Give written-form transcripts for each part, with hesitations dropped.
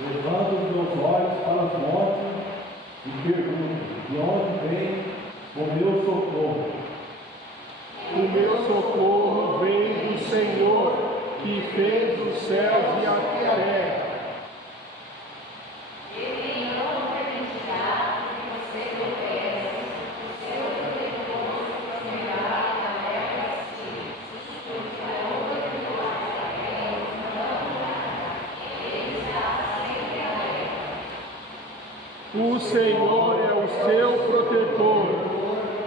Levanto os meus olhos para os montes e pergunto: de onde vem o meu socorro? O meu socorro vem do Senhor, que fez os céus e a terra. Ele não permitirá que você tropece, o seu protetor prosperará na terra de si, porque a onda que o Israel não durará, ele está sempre alerta. O Senhor é o seu protetor,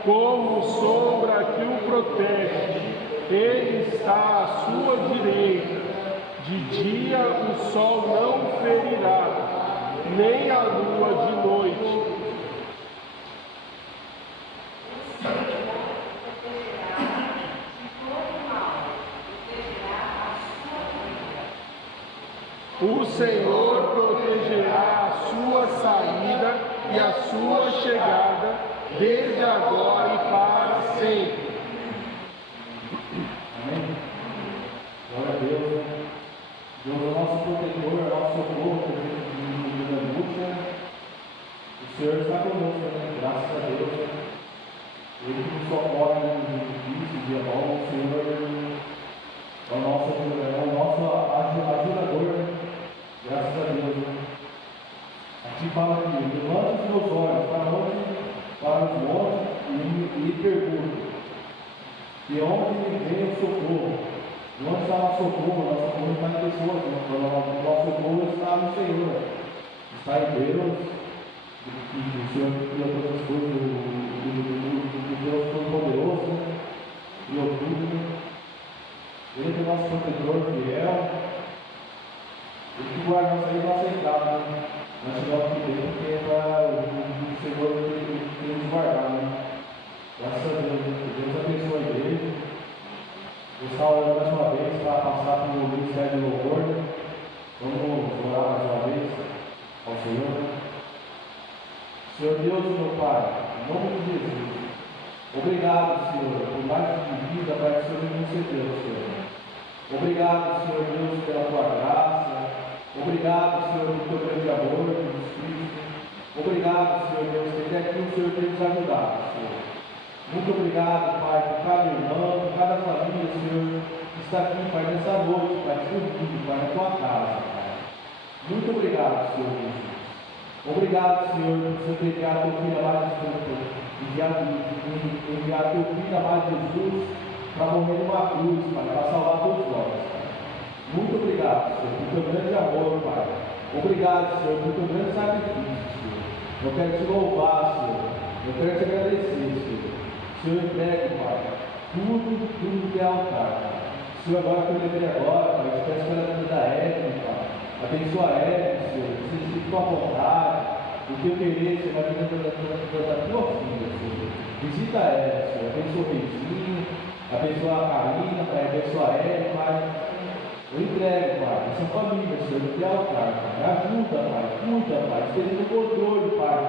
como sombra que o protege. Ele está à sua direita. De dia o sol não ferirá, nem a lua de noite. O Senhor protegerá a sua saída e a sua chegada, desde agora e para sempre. Amém? Glória a Deus, né? Deus é o nosso protetor, é o nosso socorro na angústia. O Senhor está conosco, né? Graças a Deus. Né? Ele que nos socorre no difícil, dia bom. O Senhor é o nosso ajudador, né? Graças a Deus. Né? Aqui fala aqui: levanta os meus olhos para os montes e pergunto: de onde me vem o socorro? De onde está o nosso socorro? Nosso socorro está em pessoas. O nosso socorro está no Senhor. Está em Deus. O Senhor criou todas as coisas. O Deus Todo-Poderoso. Criou tudo. Ele é o nosso protetor fiel. Ele que guarda nossa vida, nossa entrada. Nós chegamos aqui dentro porque é para o Senhor que nos guardar. Graças a Deus. Deus abençoe a igreja. Eu estava orando mais uma vez para passar pelo ministério de louvor. Vamos orar mais uma vez ao Senhor. Senhor Deus, meu Pai, em nome de Jesus, obrigado, Senhor, por mais de vida, Pai, que o Senhor nos concedeu, Senhor. Obrigado, Senhor Deus, pela tua graça. Obrigado, Senhor, pelo teu grande amor, Jesus Cristo. Obrigado, Senhor Deus, que até aqui o Senhor tem nos ajudado, Senhor. Muito obrigado, Pai, por cada irmão, por cada família, Senhor, que está aqui, Pai, nessa noite, Pai, reunido, Pai, na tua casa, Pai. Muito obrigado, Senhor Jesus. Obrigado, Senhor, por você ter enviado teu filho amado Jesus, enviar teu filho amado Jesus para morrer numa cruz, Pai, para salvar todos nós, Pai. Muito obrigado, Senhor, por teu grande amor, Pai. Obrigado, Senhor, por teu grande sacrifício, Senhor. Eu quero te louvar, Senhor. Eu quero te agradecer, Senhor. Senhor, entregue, Pai, tudo que é altar, Pai. Senhor, agora que eu lembrei agora, Pai, eu te peço pela vida da Edna, Pai. Abençoa a Edna, Senhor. Seja de tua vontade, o teu querer, Senhor, na vida da tua filha, Senhor. Visita ela, Senhor. Abençoa o Reizinho, abençoa a Karina, Pai. Abençoa a Edna, Pai. Eu entrego, Pai, essa família, Senhor, no teu altar, Pai. Ajuda, Pai. Cuida, Pai. Esteja no controle, Pai,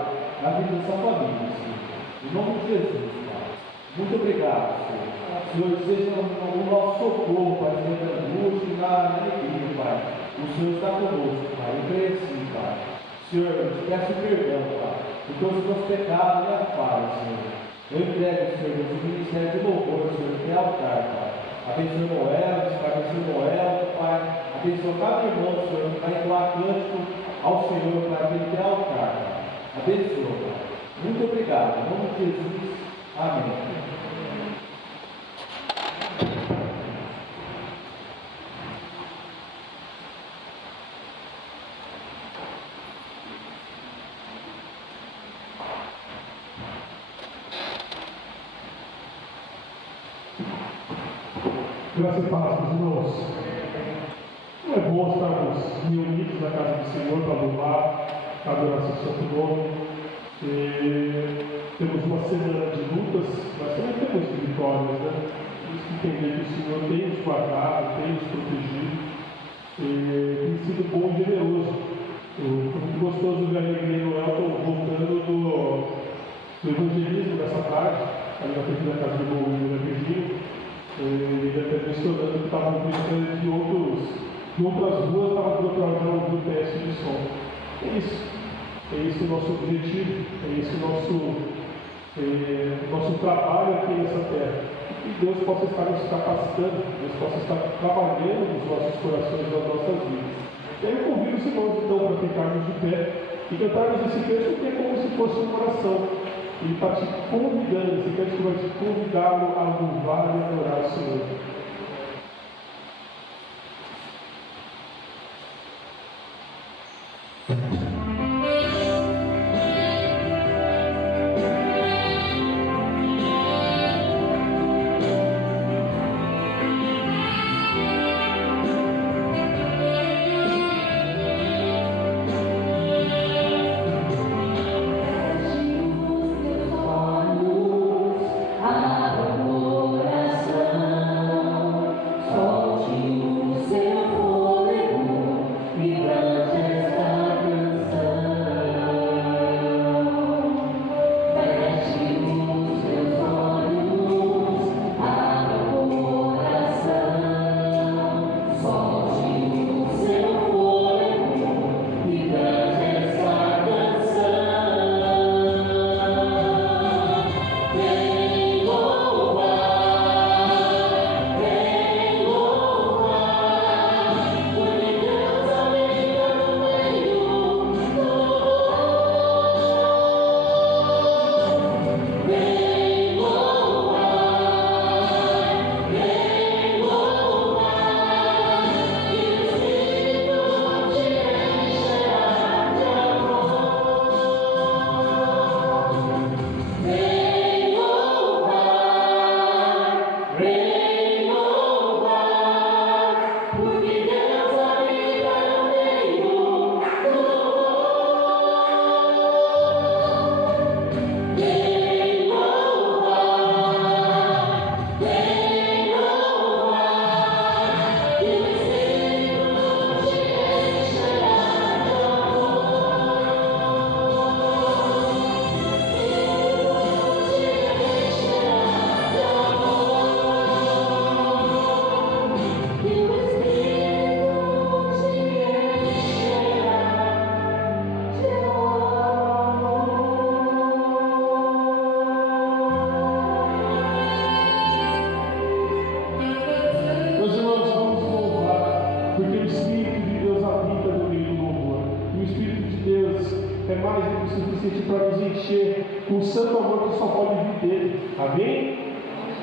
na vida dessa família, Senhor. Em nome de Jesus, Pai. Muito obrigado, Senhor. Senhor, seja o nosso socorro, Pai, dentro da angústia e na alegria, Pai. O Senhor está conosco, Pai. Eu creio assim, Pai. Senhor, eu te peço perdão, Pai, por todos os meus pecados e a falha, Senhor. Eu entrego, Senhor, o ministério de louvor, Senhor, no teu altar, Pai. Abençoe Moel, Pai, abençoe Moel, Pai. Abençoe cada irmão, Senhor, que vai entoar cântico ao Senhor, Pai, aquele teu altar, Pai. Abençoe, Pai. Muito obrigado. Em nome de Jesus. Amém. Graças e paz, meus irmãos. Não é bom estarmos reunidos na casa do Senhor para louvar, para adorar seu santo nome. Temos uma semana de lutas, mas também temos de vitórias, né? Temos que entender que o Senhor tem nos guardado, tem nos protegido, tem sido bom e generoso. Foi muito gostoso ver a igreja do Elton voltando do evangelismo dessa tarde, ali na frente da casa do Virgínio. Ele até mencionando que estava visitando de outras ruas, estava dando para ouvir o teste de som. É esse o nosso objetivo, é esse o nosso trabalho aqui nessa terra. Que Deus possa estar nos capacitando, Deus possa estar trabalhando nos nossos corações, nas nossas vidas. E aí eu convido os irmãos então para ficarmos de pé e cantarmos esse texto que é como se fosse uma oração. Ele está te convidando, esse texto vai te convidá-lo a louvar e adorar o Senhor.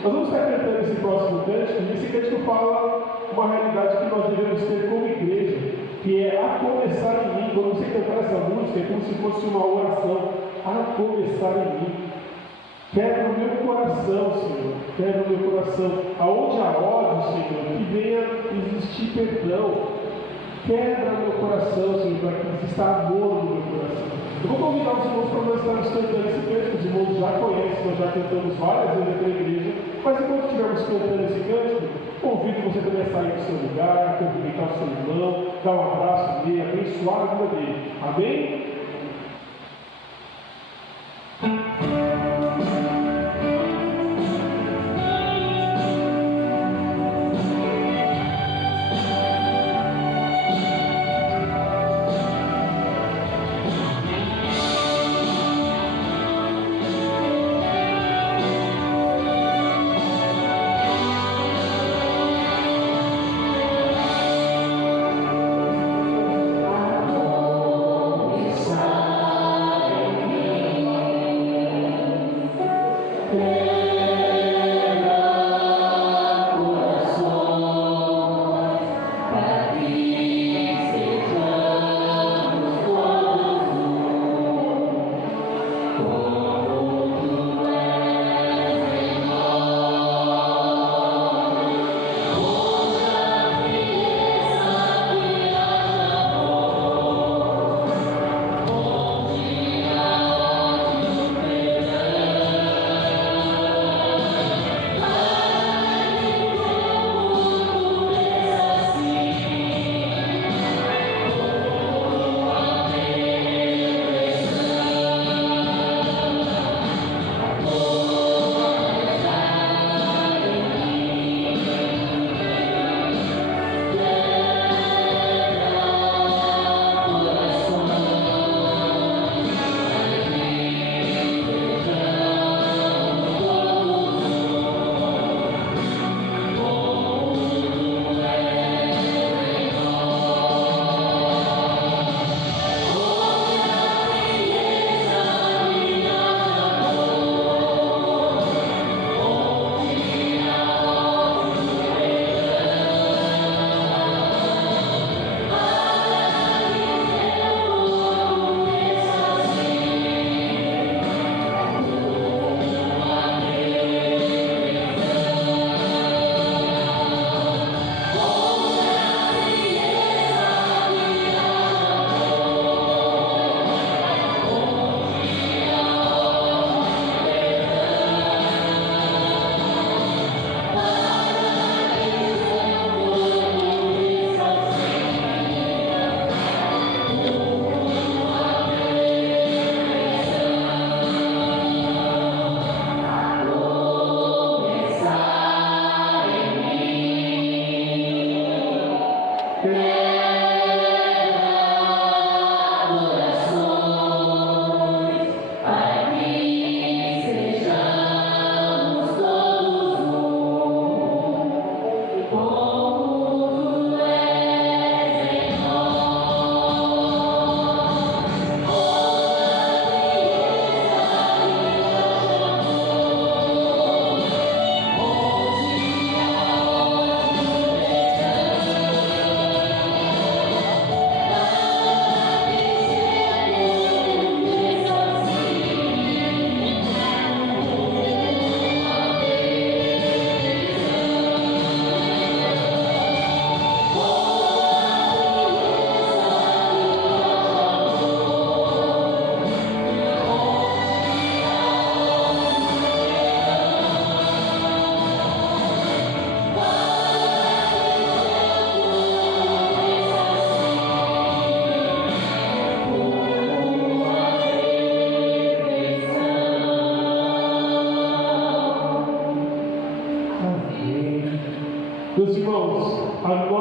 Nós vamos estar cantando esse próximo cântico, e esse cântico fala uma realidade que nós devemos ter como igreja, que é a começar em mim. Quando você cantar essa música, é como se fosse uma oração, a começar em mim. Quebra o meu coração, Senhor, quebra o meu coração. Aonde há ódio, Senhor, que venha existir perdão. Quebra o meu coração, Senhor, para que exista amor no meu coração. Eu vou convidar os irmãos para nós estarmos cantando esse cântico. Os irmãos já conhecem, nós já cantamos várias vezes aqui na igreja. Mas enquanto estivermos cantando esse cântico, convido você também a sair do seu lugar, cumprimentar o seu irmão, dar um abraço nele, abençoar a vida dele. Amém?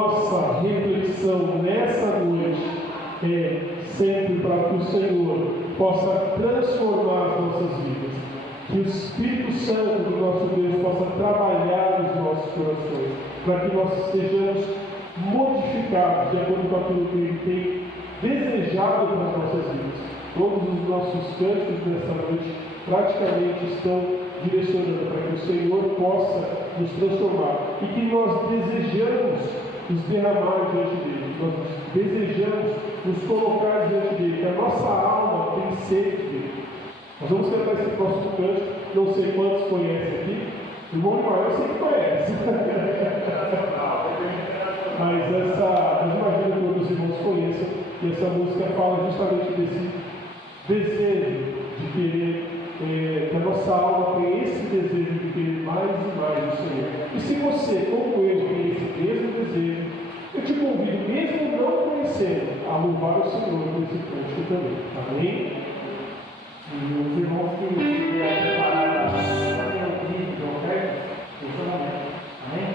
nossa reflexão nessa noite é sempre para que o Senhor possa transformar as nossas vidas, que o Espírito Santo do nosso Deus possa trabalhar nos nossos corações, para que nós sejamos modificados de acordo com aquilo que Ele tem desejado para as nossas vidas. Todos os nossos cânticos nessa noite praticamente estão direcionando para que o Senhor possa nos transformar e que nós desejamos nos derramar diante dele, nós desejamos nos colocar diante dele, que a nossa alma tem sede dele. Nós vamos cantar esse próximo cântico, não sei quantos conhecem aqui, o irmão Imael eu sei que conhece. Mas imagino que todos os irmãos conheçam, que essa música fala justamente desse desejo de querer, que a nossa alma tem esse desejo de querer mais e mais do Senhor. E se você, como eu, tem esse mesmo desejo, eu te convido, mesmo não conhecendo, a louvar o Senhor por esse cântico também. Amém? E os irmãos que estiverem preparados para fazer o vídeo de oferta, funcionamento. Amém?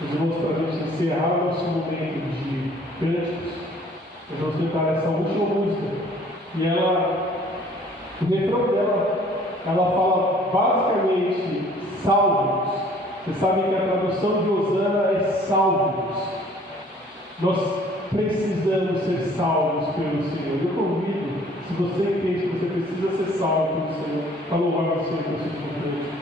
Os irmãos, para a gente encerrar o nosso momento de cânticos, nós vamos cantar essa última música. E o refrão dela, ela fala basicamente salve-nos. Vocês sabem que a tradução de Hosana é salve-nos. Nós precisamos ser salvos pelo Senhor. Eu convido Se você entende que você precisa ser salvo pelo Senhor, para louvar você com seus companheiros.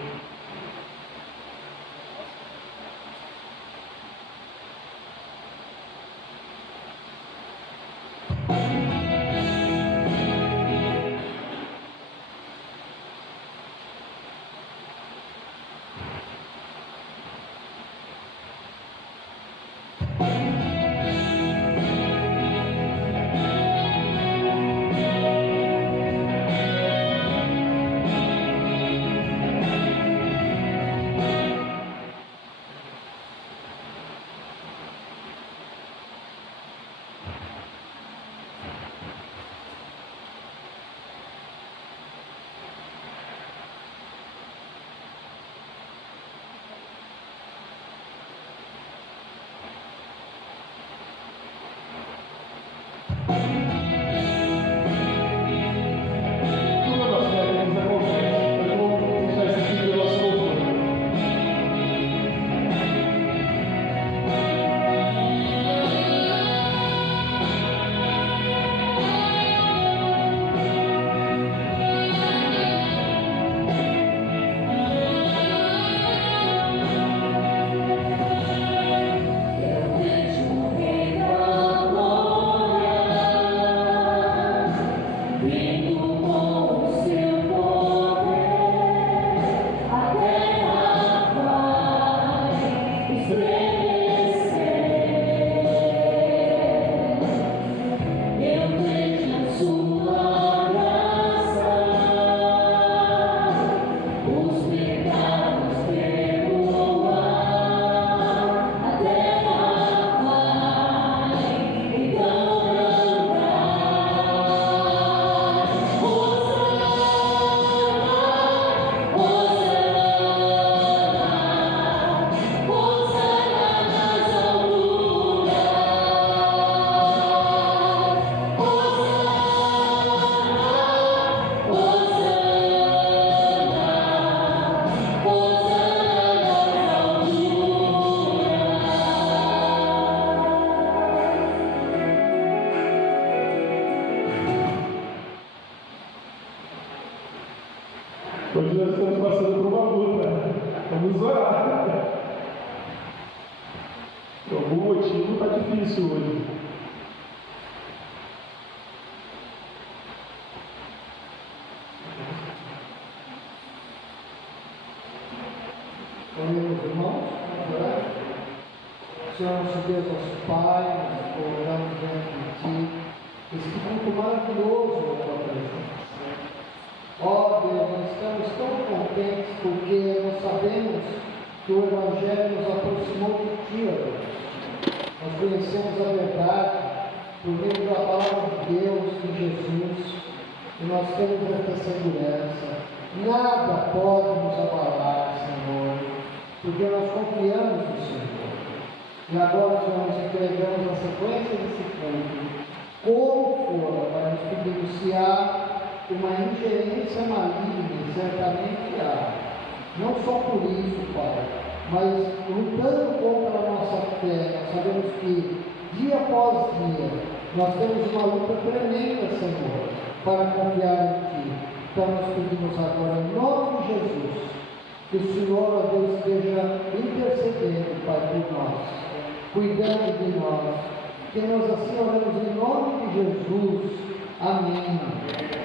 Hoje nós estamos passando por uma luta. Vamos orar. Por algum motivo está difícil hoje. Meus irmãos, vamos orar. Senhor nosso Deus, nosso Pai, nós colocamos diante de Ti esse culto maravilhoso da Tua presença. Ó Deus, nós estamos tão contentes porque nós sabemos que o Evangelho nos aproximou de Ti, ó Deus. Nós conhecemos a verdade por meio da palavra de Deus, de Jesus, e nós temos essa segurança. Nada pode nos abalar, Senhor, porque nós confiamos no Senhor. E agora, Senhor, nós entregamos a sequência desse culto, como for, para nos pedir se há uma ingerência maligna, certamente há. Não só por isso, Pai, mas lutando contra a nossa fé. Nós sabemos que, dia após dia, nós temos uma luta tremenda, Senhor, para confiar em Ti. Então nós pedimos agora, em nome de Jesus, que o Senhor, ó Deus, esteja intercedendo, Pai, por nós, cuidando de nós, que nós assim oramos em nome de Jesus. Amém.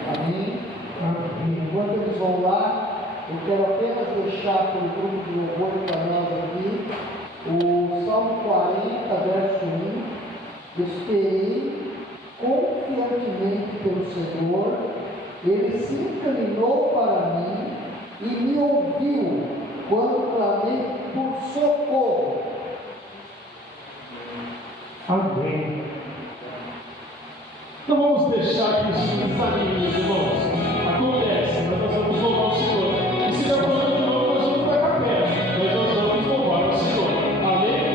Amém. Amém. Enquanto eles vão lá, eu quero apenas deixar para o grupo de louvor para nós aqui o Salmo 40, verso 1. Esperei confiantemente pelo Senhor, Ele se inclinou para mim e me ouviu quando clamei por socorro. Amém. Então vamos deixar que isso nos anime, meus irmãos. Acontece, mas nós vamos louvar o Senhor. E se der problema de novo, nós vamos para a capela. Mas nós vamos louvar o Senhor. Amém?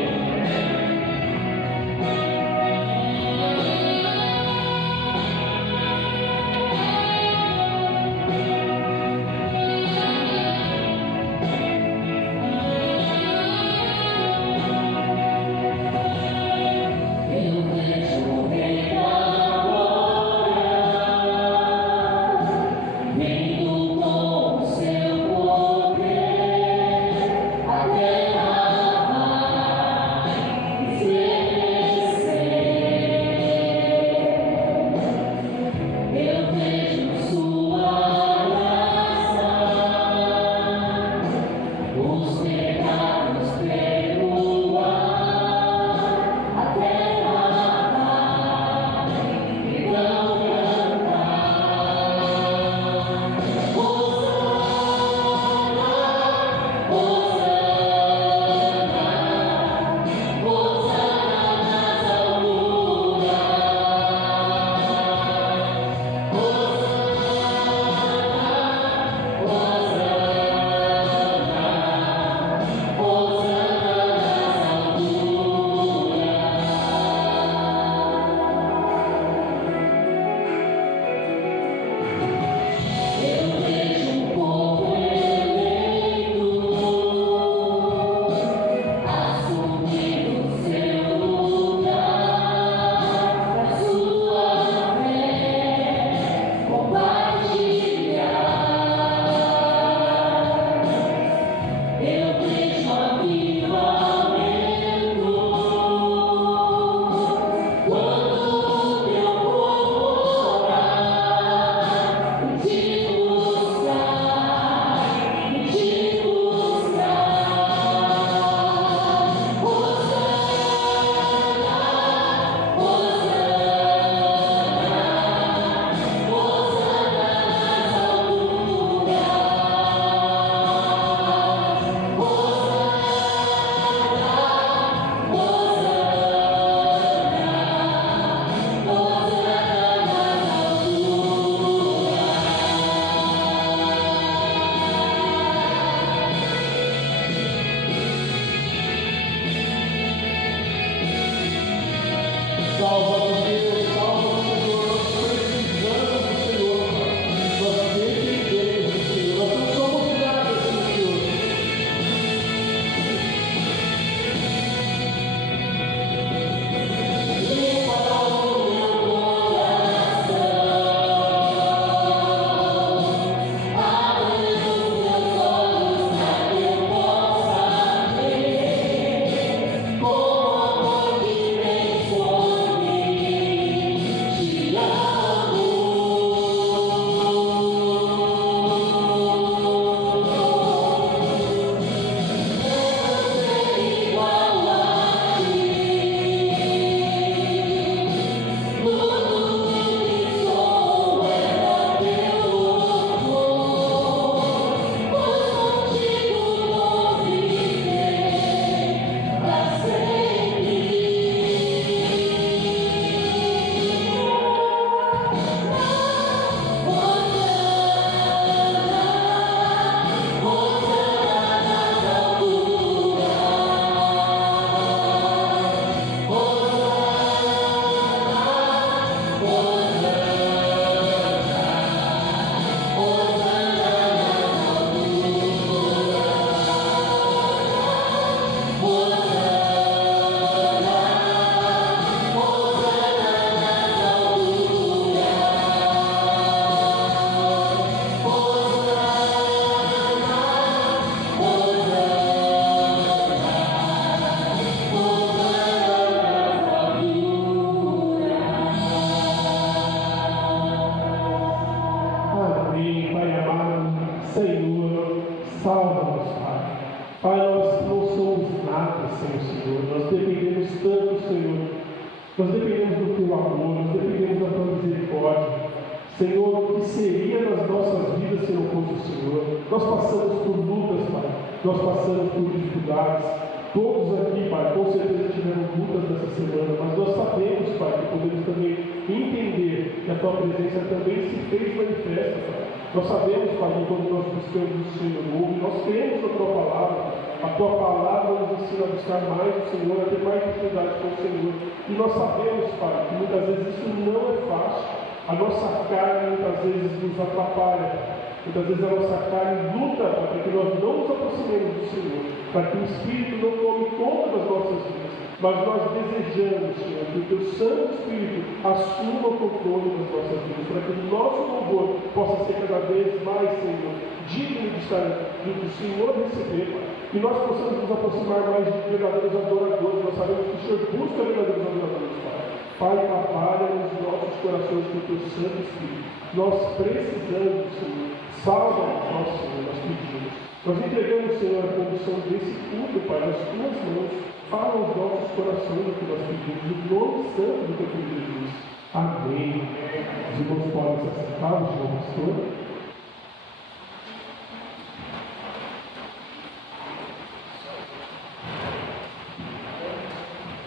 Eu vejo o Rei da Glória. Salva-nos, Deus, salva-nos, Senhor. Nós precisamos do Senhor, Pai. Nós dependemos do Senhor. Nós não somos nada sem o Senhor. Amém, Pai amado, Senhor, salva-nos, Pai. Pai, nós não somos nada sem o Senhor, nós dependemos tanto, Senhor. Nós dependemos do Teu amor, nós dependemos da Tua misericórdia. Senhor, o que seria das nossas vidas se não fosse o Senhor? Nós passamos por lutas, Pai, nós passamos por dificuldades. Todos aqui, Pai, com certeza tiveram lutas nessa semana, mas nós sabemos, Pai, que podemos também entender que a Tua presença também se fez manifesta, Pai. Nós sabemos, Pai, que quando nós buscamos o Senhor novo, nós cremos na Tua palavra. A Tua palavra nos ensina a buscar mais o Senhor, a ter mais intimidade com o Senhor. E nós sabemos, Pai, que muitas vezes isso não é fácil. A nossa carne muitas vezes nos atrapalha. Muitas vezes a nossa carne luta para que nós não nos aproximemos do Senhor, para que o Espírito não tome conta das nossas vidas. Mas nós desejamos, Senhor, que o Teu Santo Espírito assuma o controle das nossas vidas, para que o nosso louvor possa ser cada vez mais, Senhor, digno de estar do Senhor receber, Pai. E nós possamos nos aproximar mais de verdadeiros adoradores. Nós sabemos que o Senhor busca verdadeiros adoradores, Pai. Pai, trabalha nos nossos corações com o Teu Santo Espírito. Nós precisamos, Senhor. Salva-nos, Senhor, nós pedimos. Nós entregamos, Senhor, a condição desse culto, Pai, nas Tuas mãos. Fala aos nossos corações o que nós pedimos, no nome santo do Teu Filho Jesus. Amém. Os irmãos podem se assentar, o Senhor pastor.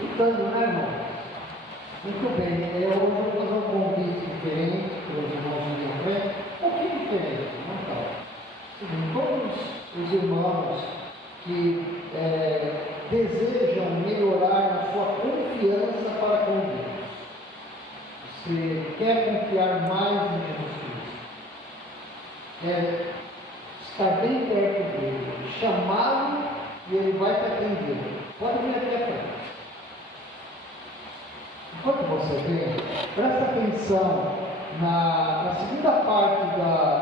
Então, né, irmão? Muito bem, eu vou fazer um convite diferente para os irmãos de fé, um pouquinho diferente, não tá? Todos os irmãos que desejam melhorar a sua confiança para com Deus, você quer confiar mais em Jesus Cristo, estar bem perto dele, chamá-lo e ele vai te atender. Pode vir aqui à frente. Enquanto você vem, presta atenção na segunda parte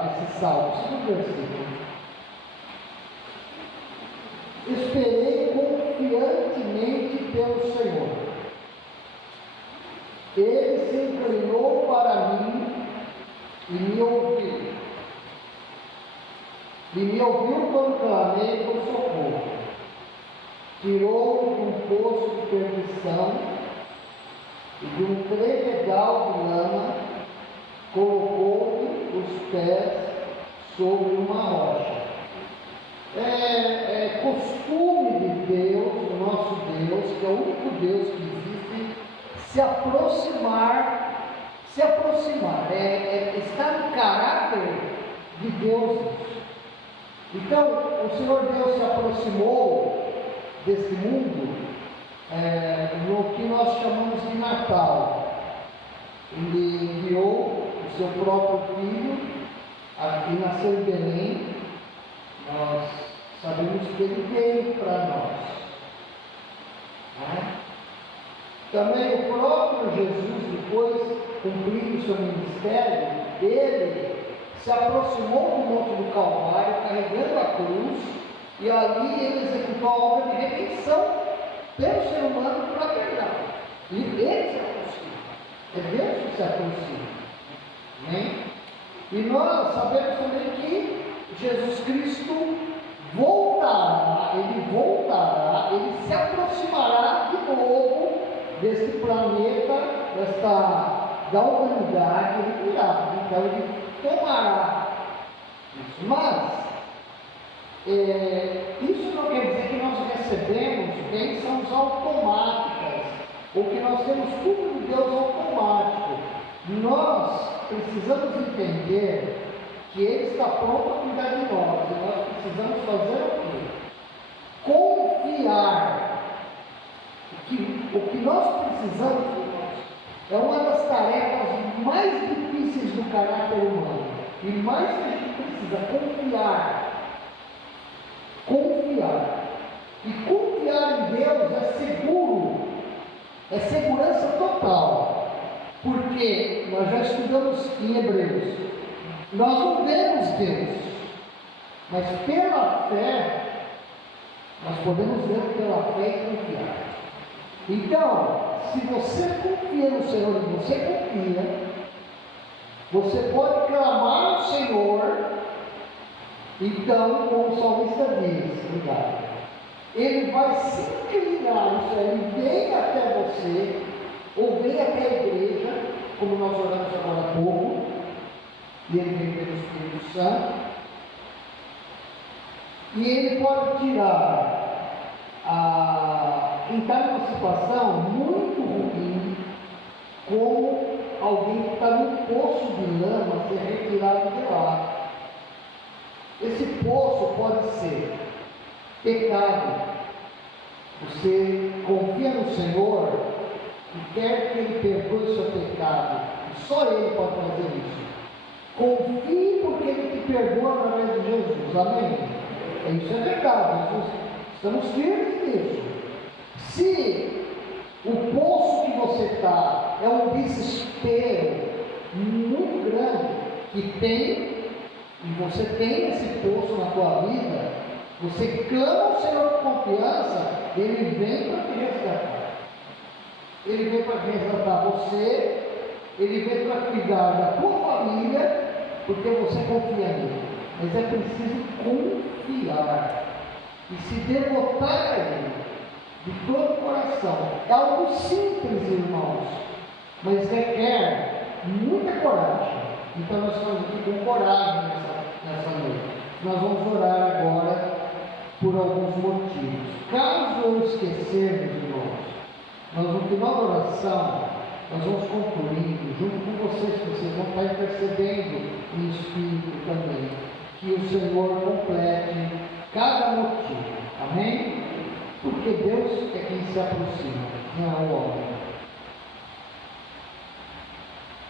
desse salmo, segundo versículo. Esperei confiantemente pelo Senhor. Ele se inclinou para mim e me ouviu. E me ouviu quando clamei por socorro. Tirou-me de um poço de perdição e de um trevegal de lama, colocou-me os pés sobre uma rocha. É costume de Deus, do nosso Deus, que é o único Deus que existe, se aproximar, está no caráter de Deus. Então, o Senhor Deus se aproximou desse mundo, no que nós chamamos de natal. Natal. Ele enviou o seu próprio filho, aqui nasceu em Belém. Nós sabemos que ele veio para nós. Né? Também o próprio Jesus, depois cumprindo o seu ministério, ele se aproximou do Monte do Calvário, carregando a cruz, e ali ele executou a obra de redenção pelo ser humano para perdão. E ele se aproxima. É Deus que se aproxima. Amém? E nós sabemos também que Jesus Cristo voltará, ele se aproximará de novo desse planeta, da humanidade, ele virá. Então ele tomará isso. Mas isso não quer dizer que nós recebemos bênçãos automáticas, ou que nós temos tudo de Deus automático. Nós precisamos entender que Ele está pronto a cuidar de nós, e nós precisamos fazer o quê? Confiar. O que nós precisamos, irmãos, é uma das tarefas mais difíceis do caráter humano, e mais que a gente precisa confiar. E confiar em Deus é seguro, é segurança total, porque nós já estudamos em Hebreus, nós não vemos Deus, mas pela fé, nós podemos ver pela fé e confiar. Então, se você confia no Senhor e você pode clamar ao Senhor. Então, como o salmista diz, ele vai se inclinar, ele vem até você, ou vem até a igreja, como nós oramos agora há pouco, e ele vem pelo Espírito Santo, e ele pode tirar quem está numa situação muito ruim, como alguém que está num poço de lama, ser retirado de lá. Esse poço pode ser pecado. Você confia no Senhor e quer que Ele perdoe o seu pecado. E só Ele pode fazer isso. Confie porque Ele te perdoa através de Jesus. Amém? Isso é verdade. Estamos firmes nisso. Se o poço que você está é um desespero muito grande que tem, e você tem esse poço na tua vida, você clama ao Senhor com confiança, Ele vem para te resgatar. Ele vem para resgatar você, Ele vem para cuidar da tua família, porque você confia nele. Mas é preciso confiar e se devotar a Ele de todo o coração. É algo simples, irmãos, mas requer muita coragem. Então nós estamos aqui com coragem nessa noite. Nós vamos orar agora por alguns motivos. Caso eu esquecermos, irmãos, nós no final da oração, nós vamos concluindo, junto com vocês vão estar intercedendo em espírito também, que o Senhor complete cada motivo. Amém? Porque Deus é quem se aproxima, não é o homem.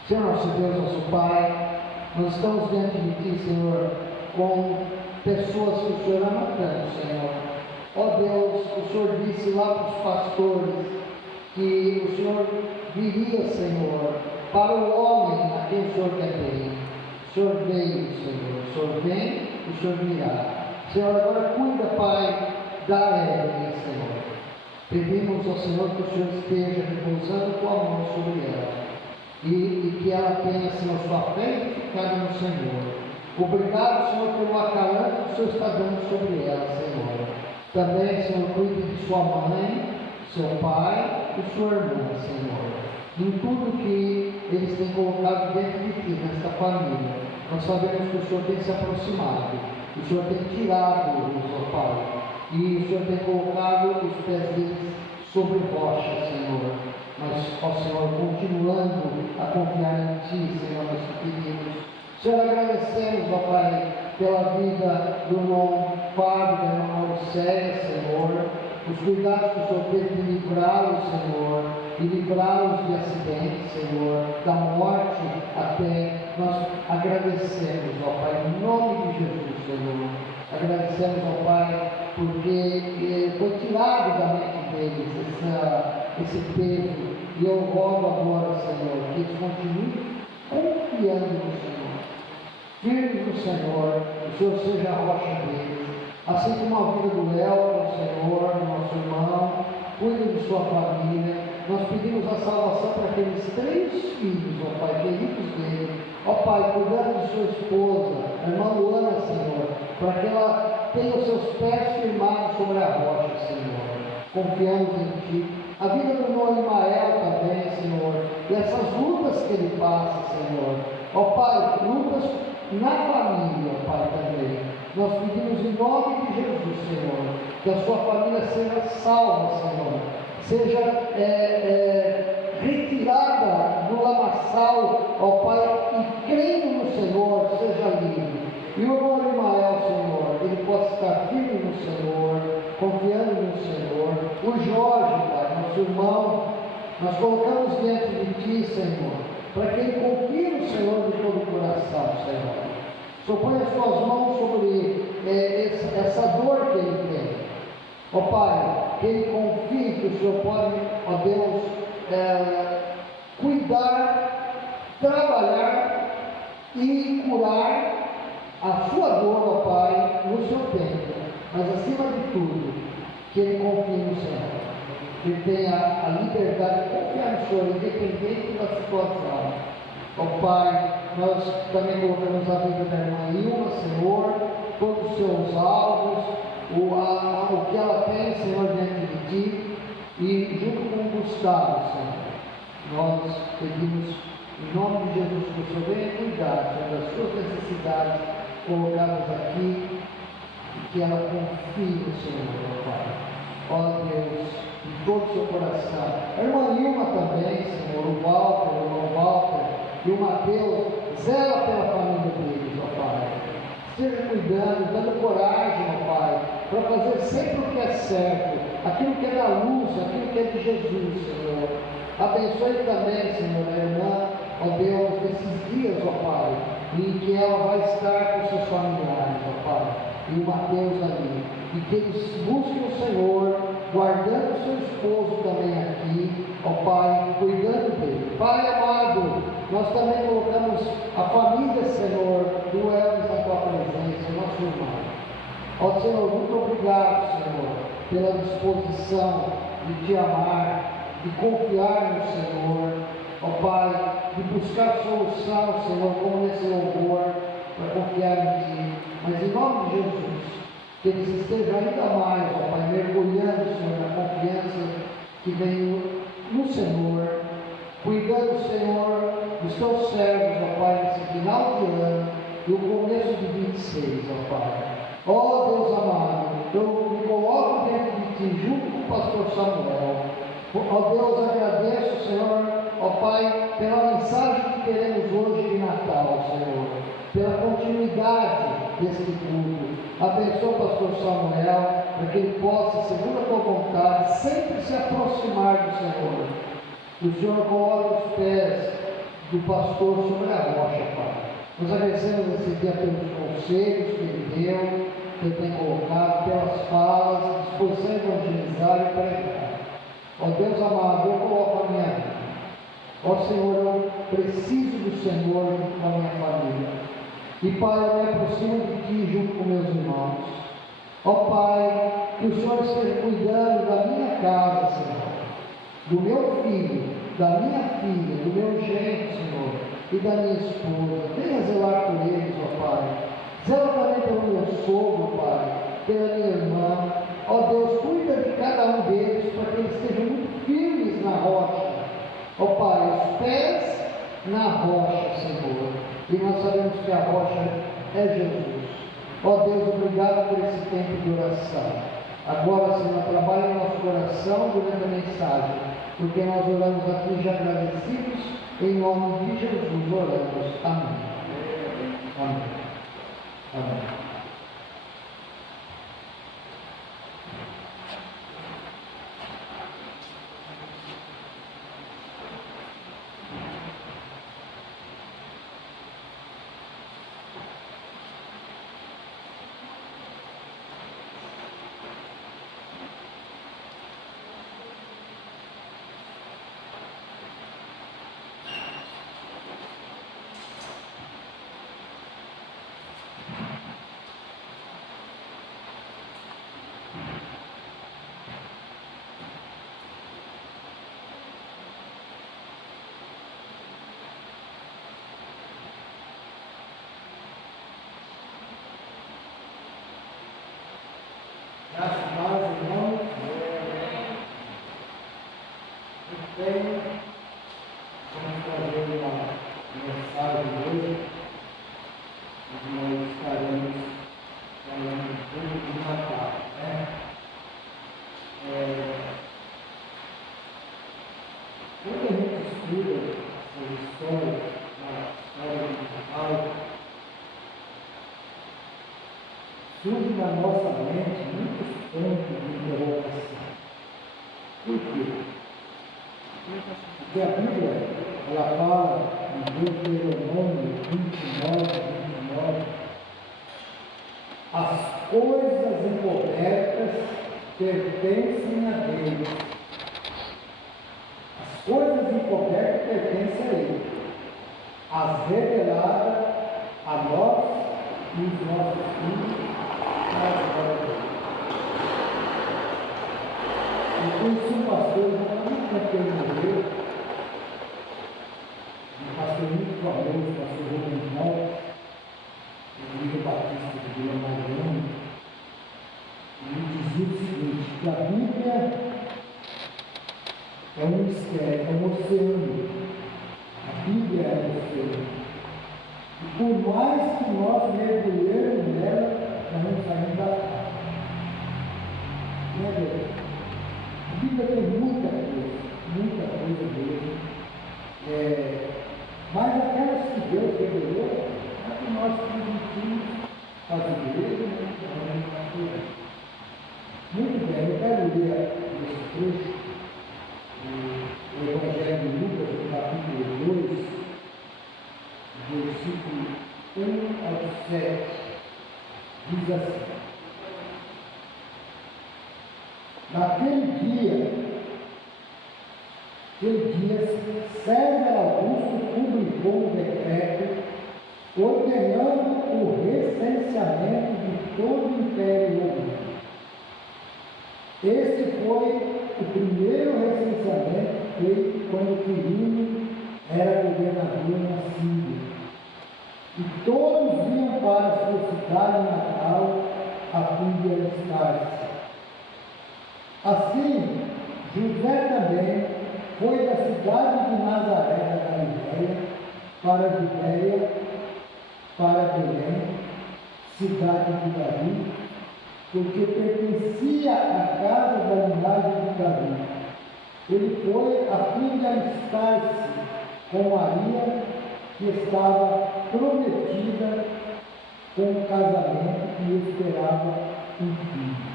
Senhor nosso Deus, nosso Pai, nós estamos diante de Ti, Senhor, com pessoas que o Senhor ama tanto, Senhor. Ó Deus, o Senhor disse lá para os pastores que o Senhor viria, Senhor, para o homem a quem o Senhor quer bem. O Senhor veio, Senhor. O Senhor vem e o Senhor virá. Senhor, agora cuida, Pai, da Evelyn, Senhor. Pedimos ao Senhor que o Senhor esteja repousando tua mão sobre ela. E que ela tenha, Senhor, sua fé edificada no Senhor. Obrigado, Senhor, pelo acalanto que o Senhor está dando sobre ela, Senhor. Também, Senhor, cuide de sua mãe, seu pai e sua irmã, Senhor. Em tudo que eles têm colocado dentro de Ti, nesta família, nós sabemos que o Senhor tem se aproximado, o Senhor tem tirado-os, ó Pai, e o Senhor tem colocado os pés deles sobre rocha, Senhor. Mas, ó Senhor, continuando a confiar em Ti, Senhor, nós te pedimos. Senhor, agradecemos, ó Pai, pela vida do irmão Fábio, da irmã Marcélia, Senhor, os cuidados que o Senhor teve de livrá-lo, Senhor, e livrá-los de acidentes, Senhor, da morte até. Nós agradecemos, ó Pai, em nome de Jesus, Senhor. Agradecemos, ó Pai, porque foi tirado da mente deles esse peso. E eu rogo agora, Senhor, que eles continuem confiando no Senhor, firmes no Senhor, o Senhor seja a rocha deles. Assim como a vida do Elton, Senhor, nosso irmão, cuide de sua família. Nós pedimos a salvação para aqueles 3 filhos, ó Pai, queridos dele. Ó Pai, cuidando de sua esposa, a irmã Luana, Senhor, para que ela tenha os seus pés firmados sobre a rocha, Senhor. Confiamos em Ti. A vida do irmão Imael também, Senhor. E essas lutas que ele passa, Senhor. Ó Pai, lutas na família, ó Pai, também. Nós pedimos em nome de Jesus, Senhor, que a sua família seja salva, Senhor. Seja retirada do lamaçal, ó Pai, e crendo no Senhor, seja livre. E o irmão Imael, Senhor, ele possa estar firme no Senhor, confiando no Senhor. O Jorge, Pai, nosso irmão, nós colocamos diante de Ti, Senhor, para que ele confie no Senhor de todo o coração, Senhor. Senhor, põe as Tuas mãos sobre essa dor que ele tem. Ó Pai, que ele confie que o Senhor pode, ó Deus, cuidar, trabalhar e curar a sua dor, ó Pai, no seu tempo. Mas acima de tudo, que ele confie no Senhor. Que ele tenha a liberdade de confiar no Senhor, independente da situação. Ó Pai, nós também colocamos a vida da irmã Ilma, Senhor, todos os seus alvos, o que ela tem, Senhor, diante de Ti, e junto com o Gustavo, Senhor, nós pedimos, em nome de Jesus, que o Senhor venha cuidar, Senhor, das suas necessidades colocadas aqui, e que ela confie no Senhor, ó Pai. Ó Deus, de todo o seu coração. A irmã Ilma também, Senhor, o Walter, o irmão Walter, e o Mateus, zela pela família deles, ó Pai. Esteja cuidando, dando coragem, ó Pai, para fazer sempre o que é certo, aquilo que é da luz, aquilo que é de Jesus, Senhor. Abençoe também, Senhor, a irmã, ó Deus, nesses dias, ó Pai, em que ela vai estar com seus familiares, ó Pai, e o Mateus ali, e que eles busquem o Senhor, guardando o seu esposo também aqui, ó Pai, cuidando dele. Pai amado, nós também colocamos a família, Senhor, do Elvis na Tua presença, nosso irmão. Ó Senhor, muito obrigado, Senhor, pela disposição de Te amar, de confiar no Senhor, ó Pai, de buscar solução, Senhor, como nesse louvor, para confiar em Ti. Mas em nome de Jesus, que eles estejam ainda mais, ó Pai, mergulhando, Senhor, na confiança que vem no Senhor, cuidando, Senhor, dos Teus servos, ó Pai, nesse final de ano e o começo de 26, ó Pai. Ó Deus amado, eu me coloco diante de Ti, junto com o pastor Samuel. Ó Deus, agradeço, Senhor, ó Pai, pela mensagem que teremos hoje de Natal, Senhor, pela continuidade desse culto. Abençoa o pastor Samuel, para que ele possa, segundo a Tua vontade, sempre se aproximar do Senhor. O Senhor coloca os pés do pastor sobre a rocha, Pai. Nós agradecemos esse dia pelos conselhos que ele deu, que ele tem colocado, pelas falas, disposição a evangelizar e pregar. Ó Deus amado, eu coloco a minha vida. Ó Senhor, eu preciso do Senhor junto com a minha família. E Pai, eu me aproximo de Ti junto com meus irmãos. Ó Pai, que o Senhor esteja cuidando da minha casa, Senhor, do meu filho, da minha filha, do meu genro, Senhor, e da minha esposa. Venha zelar por eles, ó Pai. Zela também pelo meu sogro, Pai, pela minha irmã. Ó Deus, cuida de cada um deles, para que eles estejam muito firmes na rocha. Ó Pai, os pés na rocha, Senhor. E nós sabemos que a rocha é Jesus. Ó Deus, obrigado por esse tempo de oração. Agora, Senhor, trabalhe em nosso coração durante a mensagem, porque nós oramos aqui já agradecidos, em nome de Jesus oramos. Amém. Amém. Amém. Tem, vamos fazer uma mensagem hoje, onde nós estaremos falando um pouco do Natal, né? Quando a gente estuda essas histórias, a história do Natal, surge na nossa mente muitos pontos de interrogação. Por quê? Porque a Bíblia, ela fala em Deuteronômio 29, as coisas encobertas pertencem a Deus. As coisas encobertas pertencem a Ele. As reveladas a nós e os nossos filhos. Eu conheci um pastor, muito tempo que ele morreu, um pastor muito famoso, o pastor Rubens Malta, Igreja Batista de Vila Mariana. Ele dizia o seguinte, que a Bíblia é um mistério, é um oceano. A Bíblia é um oceano. E por mais que nós mergulhemos nela, nós não saímos da casa. Não é verdade? A Bíblia tem muita coisa mesmo. Mas aquelas que Deus revelou, é que nós transmitimos às igrejas, né? Muito bem, eu quero ler esse trecho, o Evangelho de Lucas, no capítulo 2, versículo 1 ao 7, diz assim: Naquele dia, César Augusto publicou um decreto ordenando o recenseamento de todo o Império Romano. Este foi o primeiro recenseamento feito quando Quirino era governador na Síria. E todos iam para a sua cidade natal a fim de alistar-se. Assim, José também foi da cidade de Nazaré da Galiléia para a Judéia, para Belém, cidade de Davi, porque pertencia à casa da linhagem de Davi. Ele foi a fim de alistar-se com Maria, que estava prometida com casamento e esperava um filho.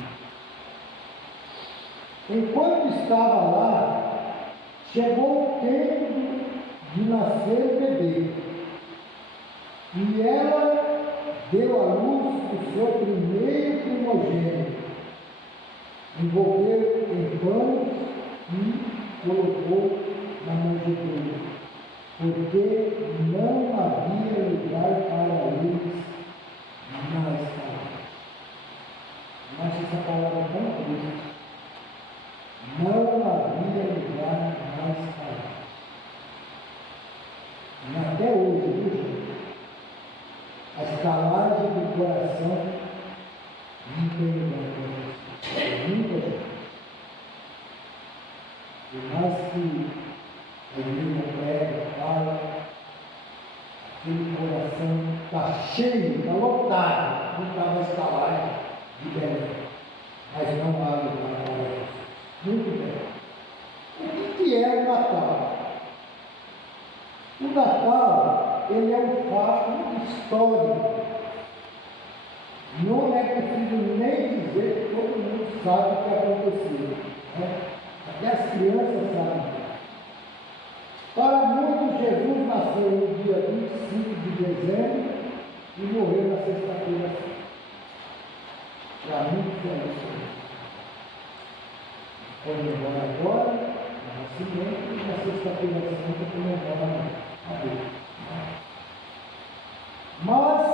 Enquanto estava lá, chegou o tempo de nascer o bebê, e ela deu à luz o seu primeiro primogênito, envolveu em panos e colocou na manjedoura, porque não havia lugar para eles na escala. Mas essa palavra é tão triste. Não havia lugar na escala. E até hoje, viu, gente? A escalagem do coração não tem lugar para isso. Nunca tem. Por mais que a igreja prega, fala, aquele coração está cheio, está lotado, não está na escalagem de Belém. Mas não há lugar para isso. Muito bem. O que é o Natal? O Natal, ele é um fato histórico. Não é preciso nem dizer que todo mundo sabe o que aconteceu. Né? Até as crianças sabem. Para muitos, Jesus nasceu no dia 25 de dezembro e morreu na sexta-feira. Para muitos é isso. Comemora agora, no nascimento, e na sexta-feira santa comemora a Deus. Mas,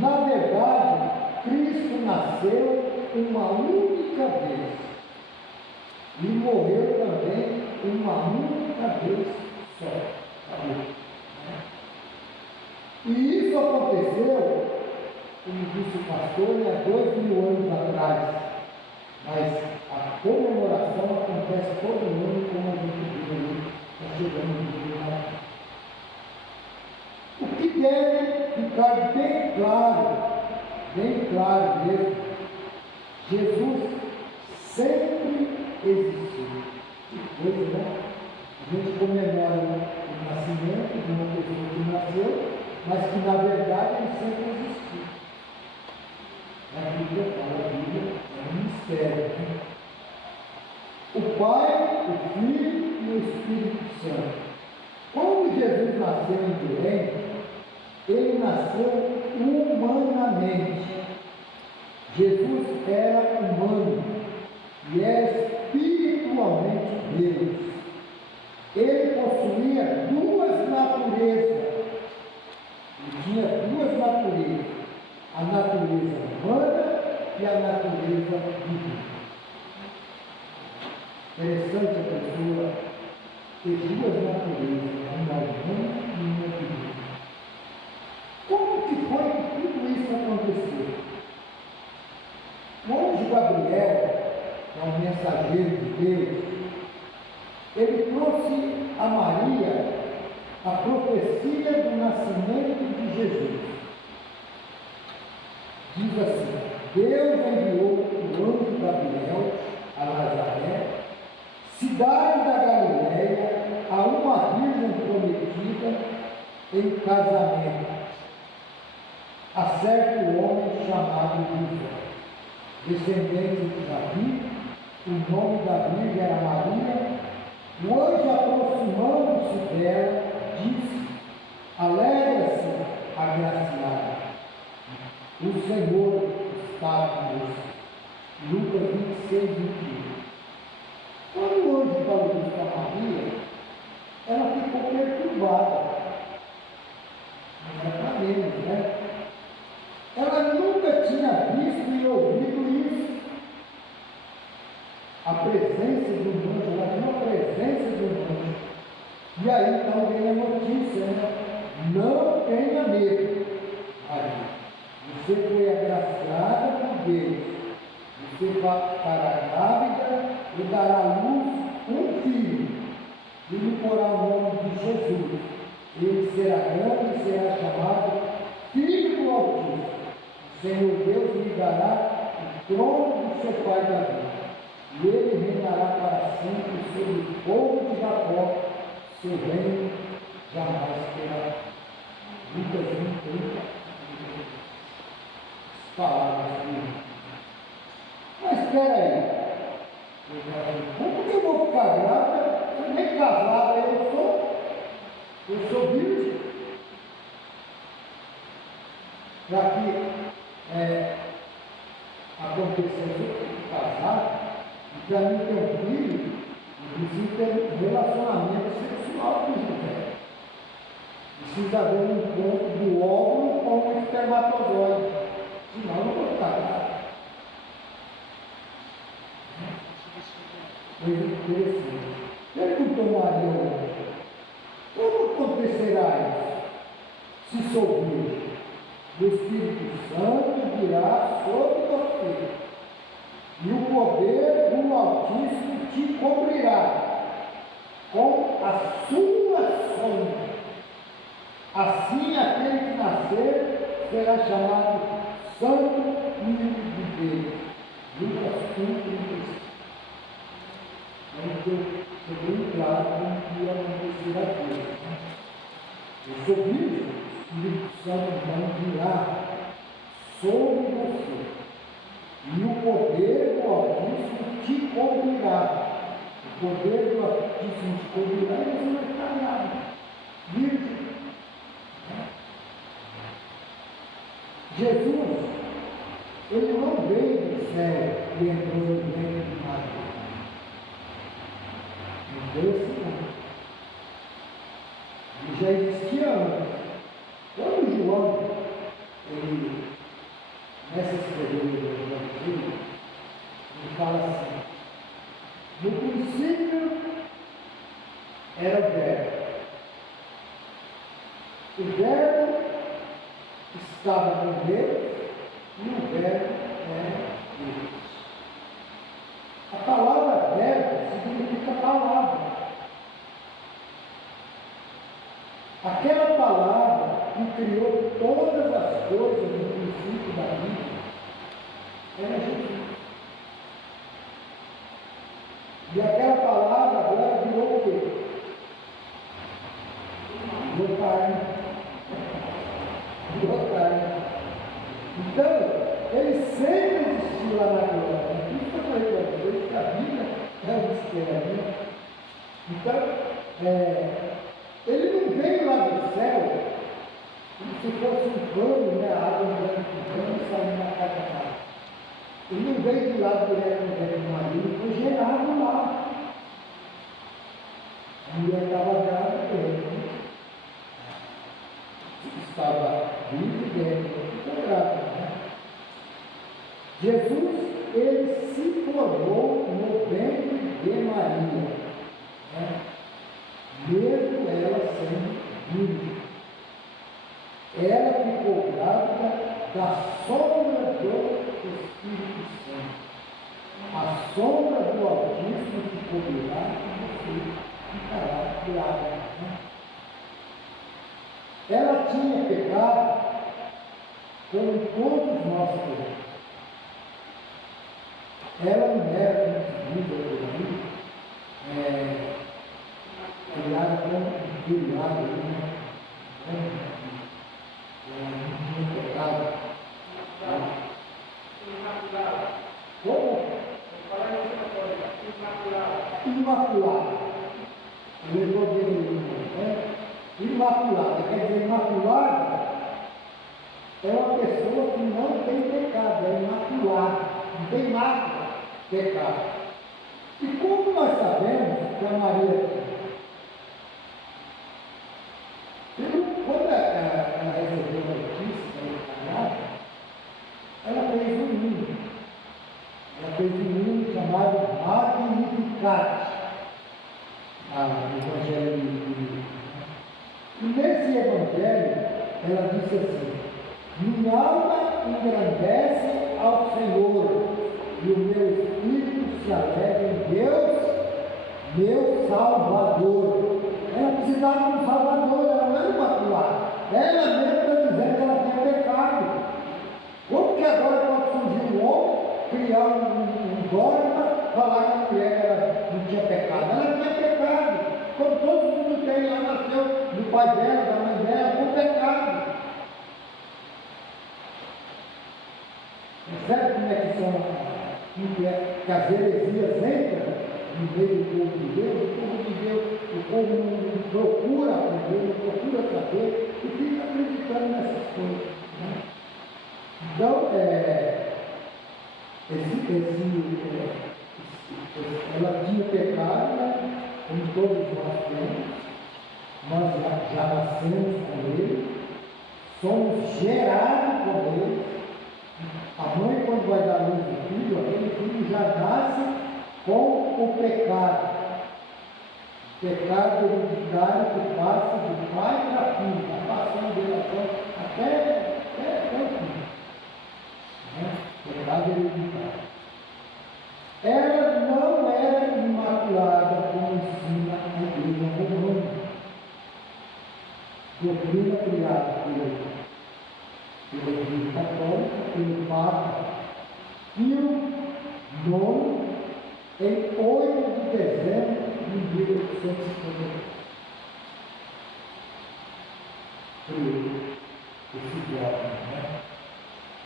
na verdade, Cristo nasceu uma única vez e morreu também uma única vez só. E isso aconteceu, como disse o pastor, há 2000 anos atrás. Mas a comemoração aconteceu acontece todo ano, como a gente viu aí, está chegando no dia do Natal. O que deve ficar bem claro mesmo, Jesus sempre existiu. Que coisa, né? A gente comemora o nascimento de uma pessoa que nasceu, mas que na verdade ele sempre existiu. A Bíblia fala, a Bíblia é um mistério. Né? O Pai, o Filho e o Espírito Santo. Quando Jesus nasceu em Belém, ele nasceu humanamente. Jesus era humano e era espiritualmente Deus. Ele possuía duas naturezas. Ele tinha duas naturezas. A natureza humana e a natureza divina. Interessante a pessoa ter duas naturezas, uma humana e uma divina. Como que foi que tudo isso aconteceu? O anjo Gabriel, que é um mensageiro de Deus, ele trouxe a Maria a profecia do nascimento de Jesus. Diz assim: Deus enviou o anjo Gabriel a Nazaré, cidade da Galileia, a uma virgem prometida em casamento a certo homem chamado José, descendente de Davi. O nome da virgem era Maria. O anjo, aproximando-se dela, disse: Alegra-se, agraciada, o Senhor está convosco. Lucas 26, 21. Quando o anjo falou isso para Maria, ela ficou perturbada. Não é para menos, né? Ela nunca tinha visto e ouvido isso. A presença do anjo, ela viu a presença do anjo. E aí então vem a notícia, né? Não tenha medo, Maria. Você foi agraciada por Deus. Você ficará grávida e dará à luz um filho. E lhe porá o nome de Jesus. Ele será grande e será chamado Filho do Altíssimo. O Senhor Deus lhe dará o trono do seu pai Davi. E ele reinará para sempre sobre o povo de Jacó. Seu reino jamais terá. Lucas 1:30. Palavras de Deus. Mas espera aí. Como que eu vou ficar grávida? Nem casada eu sou. Eu sou virgem. Já que aconteceu isso, casado, e para mim ter um filho, eu preciso ter um relacionamento sexual com o José. Precisa haver um encontro do óvulo com o espermatozoide. Senão eu não vou ficar grávida. Coisa interessante. Perguntou Maria ao anjo: como acontecerá isso, se sou virgem? O Espírito Santo virá sobre você, e o poder do Altíssimo te cobrirá com a sua sombra. Assim, aquele que nascer será chamado Santo Filho de Deus. Lucas 1:35. Então, foi bem claro como que ia acontecer aquilo. Eu sou virgem, o Espírito Santo não virá sobre você, e o poder do Altíssimo te cobrirá. O poder do Altíssimo te cobrirá e você vai ficar grávida, virgem. Jesus, ele não veio do céu e entrou no ventre de Maria. Não veio assim, não. Ele já existia antes. Quando João, ele, nessa experiência do Evangelho, ele fala assim: no princípio era o Verbo. O Verbo estava com Deus e o Verbo era Deus. A palavra verbo significa palavra. Aquela palavra que criou todas as coisas no princípio da vida era Jesus. E aquela palavra agora virou o quê? Virou carne. Virou carne. Então, ele sempre existiu lá na glória. Isso que eu falei para vocês, que a Bíblia é um mistério. Então, ele não veio lá do céu como se fosse um pano, né? A água entrando no pano e saindo na casa da casa. Ele não veio do lado direto do marido, ele foi gerado lá. A mulher estava grávida dele. Estava vivo dentro, ficou grávida. Né? Jesus, ele se formou no ventre de Maria. Né? Mesmo ela sendo virgem. Ela ficou grávida da sombra do Espírito Santo. A sombra do Altíssimo te cobrirá e você ficará grávida. Né? Ela tinha pecado como todos nós temos. Ela não era, como se diz por aí, criada como criada, não pecado. Como? Imaculada. Levou dele, né? Imaculada, quer dizer, imaculada é uma pessoa que não tem pecado, é imaculada, não tem mácula, pecado. E como nós sabemos que a Maria quando ela recebeu a notícia, ela fez um hino. Ela fez um hino chamado Magnificat, no Evangelho de. E nesse Evangelho, ela disse assim: minha alma engrandece ao Senhor, e o meu espírito se alegra em Deus, meu Salvador. Ela precisava de um Salvador, ela não era imaculada. Ela mesma está dizendo que ela tinha pecado. Como que agora pode surgir um homem, criar um dogma, falar que a mulher não tinha pecado? Ela tinha pecado. Como todo mundo tem, ela nasceu do pai dela, da mãe dela, com pecado. Sabe como é que são, que as heresias entram no meio do povo de Deus? O povo não procura aprender, não procura saber e fica acreditando nessas coisas. Né? Então, ela tinha pecado, né? Como todos nós temos, nós já nascemos com ele, somos gerados com ele. A mãe, quando vai dar luz ao filho, aquele filho já nasce com o pecado. Pecado hereditário que passa do pai para filho, a passando de geração até o filho. Né? Pecado hereditário. Ela não era imaculada como ensina a igreja romana. Doutrina criada pela Igreja Católica, pelo Papa Pio IX, em 8 de dezembro de 1852. Esse dogma, né?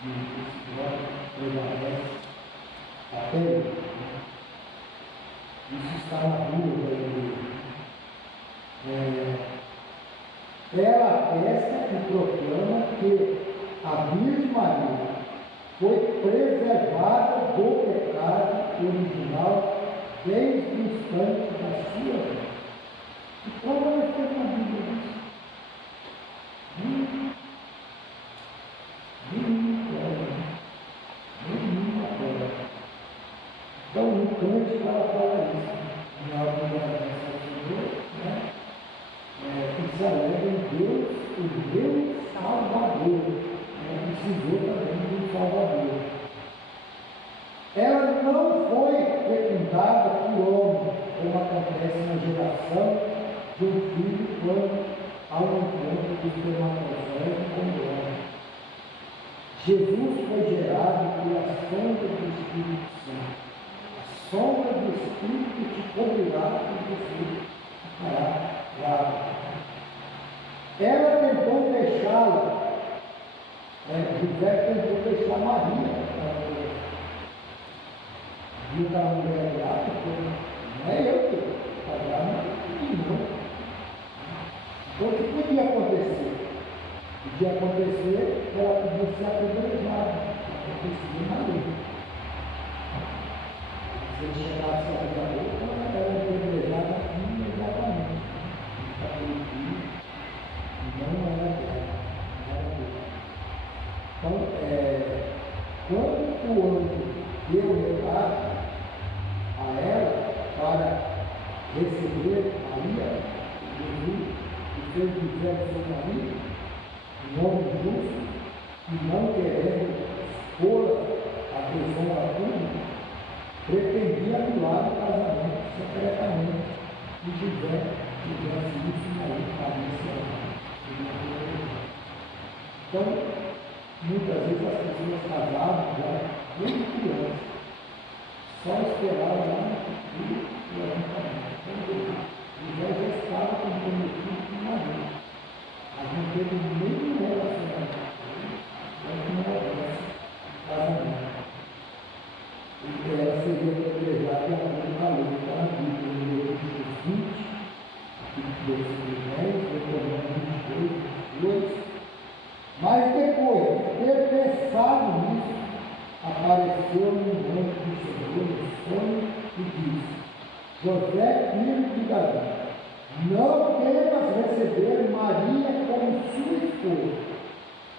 Esse dogma prevalece até hoje. Né? Isso está na rua da igreja. Ela atesta e proclama que a Virgem Maria foi preservada do pecado original desde o instante da sua vida. E como ela fez na Bíblia isso? Nenhuma coisa. Então, no cântico ela fala isso. Em algo da Senhor, né? Que se alegra em Deus, o meu Salvador. Precisou também de um Salvador. Ela não foi fecundada por homem, como acontece gestação de um filho quando há um encontro dos espermatozoides com o homem. Jesus foi gerado pela sombra do Espírito Santo. A sombra do Espírito te cobrirá e você ficará grávida. Ela tentou deixá-la, José tentou deixar Maria. Viu que a mulher grávida, não é eu que estou grávida, não. Então o que podia acontecer? Podia acontecer que ela podia ser apedrejada, acontecia na lei. Se ele chegasse a vida outra, ela era apedrejada imediatamente. Aquele filho não era dela, não era dele. Então, quando o anjo deu o recado a ela para receber Maria, Jesus, o seu José e seu marido, um homem justo, e não querendo expor a desonra pública, pretendia anular o casamento secretamente de José tivesse isso na Maria. Então, muitas vezes as pessoas casavam já muito crianças, só esperavam lá no futuro e ajuntamento. José já estava comprometido com Maria, mas não teve nenhum relacionamento com não houvesse casamento. E ela seria apedrejada de acordo com a lei da Bíblia, em Levíticos 20, versículo 10, Deuteronômio 22, 22. Mas depois de ter pensado nisso, apareceu-lhe um anjo do Senhor no sonho e disse: José, filho de Davi, não temas receber Maria como sua esposa,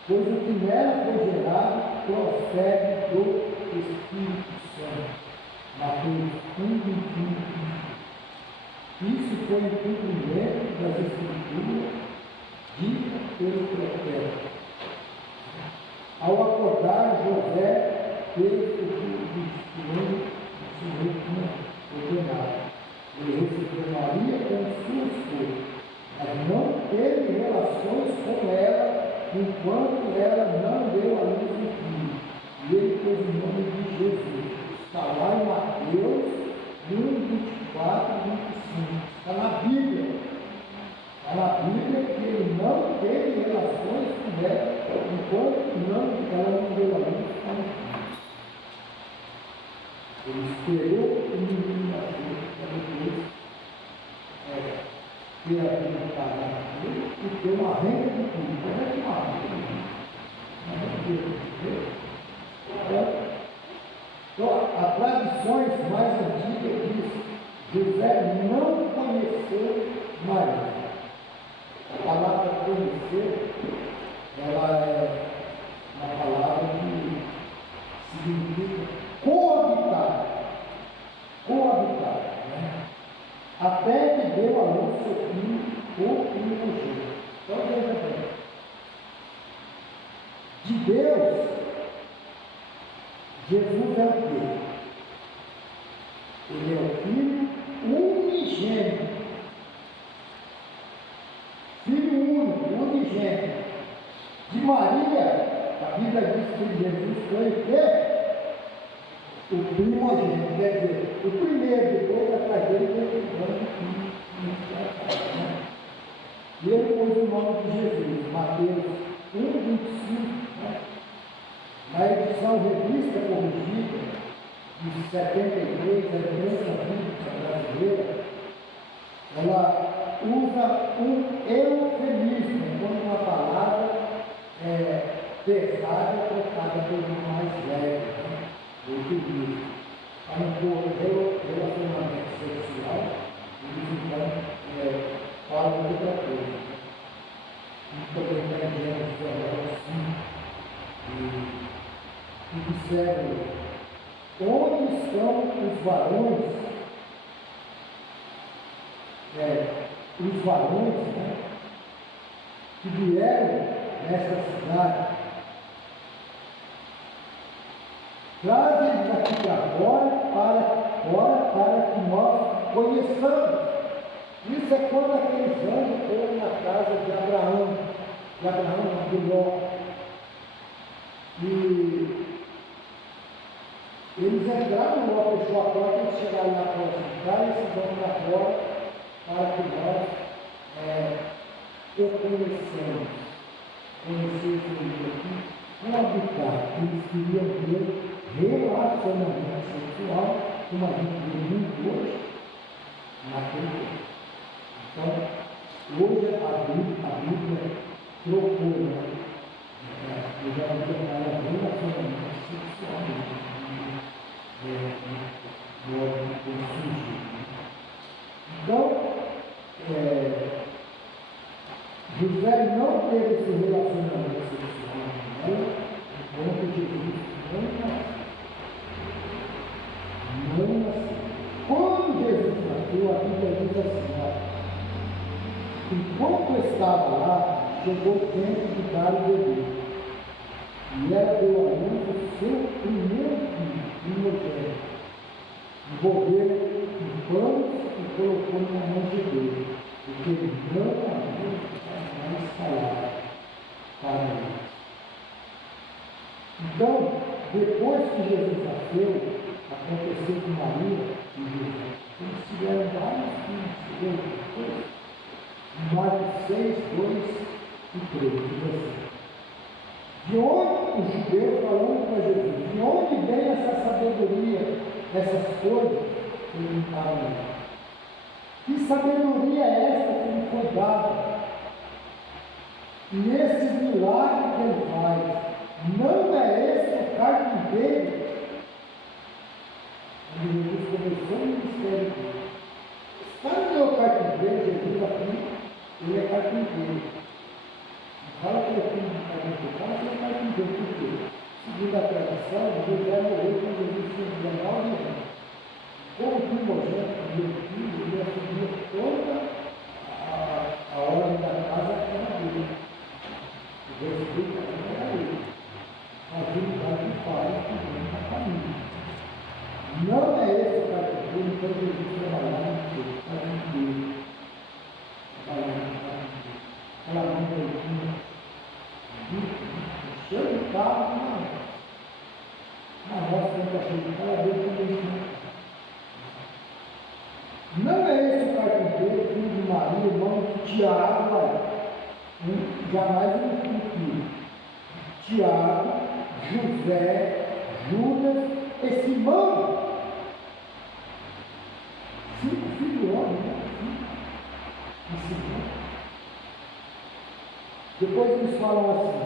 pois o que nela foi gerado procede do Espírito Santo. Mateus 1:21. Isso foi em cumprimento das Escrituras ditas pelo profeta. Ao acordar, José fez o que o Senhor tinha ordenado. Ele recebeu Maria como sua esposa, mas não teve relações com ela enquanto ela não deu à luz um filho. E ele pôs o nome de Jesus. Está lá em Mateus 1:24, 25. Está na Bíblia. Está na Bíblia que ele não teve relações com ela enquanto ela não deu a luz a um filho. Ele esperou o menino nascer para depois ter a vida pagada dele e ter uma renda de tudo. Como é que uma renda de Deus? Então, as tradições mais antigas dizem que José não conheceu Maria. A palavra conhecer, ela é uma palavra que significa coabitar. Coabitar, né? Até que deu a luz seu filho, o primogênito. Então, veja bem. De Deus, Jesus é o quê? Ele é o Filho unigênito. Filho único, unigênito. De Maria, a Bíblia diz que Jesus foi o quê? O primogênito, quer dizer, o primeiro, depois atrás dele veio o filho. E ele pôs o nome de Jesus, Mateus 1:25, né? Na edição revista corrigida de 73, a Aliança Bíblica Brasileira, ela usa um eufemismo, quando uma palavra pesada é trocada por uma mais leve, né? Eufemismo. Para não pôr relacionamento sexual, eles então falam de outra coisa. E também está em Gênesis 5. Observe, onde estão os varões, né, que vieram nessa cidade? Trazem-nos aqui agora para que nós conheçamos Isso é quando aqueles anjos foram na casa de Abraão, não, de Ló. E eles entraram, Ló fechou a porta, eles chegaram lá e falaram assim, traz esses homens para fora, para que nós o conhecemos aqui, um habitat. Eles queriam ter relacionamento sexual, como a gente vê muito hoje, naquele tempo. Então, hoje a Bíblia trocou, né? Eu já não tenho mais relacionamento sexual no sujeito. Então, José não teve esse relacionamento sexual com ela, enquanto Jesus não nasceu. Quando Jesus nasceu, a Bíblia diz assim, enquanto estava lá, chegou o tempo de dar o bebê. E ela deu à luz o seu primeiro filho, primogênito. Envolveu em panos e colocou na mão de Deus, porque não havia mais palavra para ele. Então, depois que Jesus nasceu, aconteceu com Maria e José. Eles tiveram vários filhos, depois. Marcos 6, 2 e 3, diz assim. De onde os judeus falando para Jesus? De onde vem essa sabedoria, essas coisas? Perguntaram. Que sabedoria é essa que lhe foi dada? E esses milagres que ele faz, não é esse o carpinteiro? E Jesus começou o ministério dele. Sabe o que é o carpinteiro? Jesus aqui, ele é carpinteiro. Fala que é filho de carpinteiro, fala que é carpinteiro, por quê? Segundo a tradição, José morreu quando Jesus tinha 19 anos. Como primogênito do filho, ele assumiu toda a ordem da casa que era dele. O respeito era ele. A atividade do pai que vem da família. Não é esse o carpinteiro, então Jesus trabalhava no carpinteiro. Aquela mão doidinha, cheio de carro, na roça que está cheio de carro, a Deus também. Não é esse o carpinteiro, filho de Maria, irmão de Tiago, jamais um filho. Tiago, José, Judas, esse irmão. 5 filhos de homem, né? Esse irmão. Depois eles falam assim,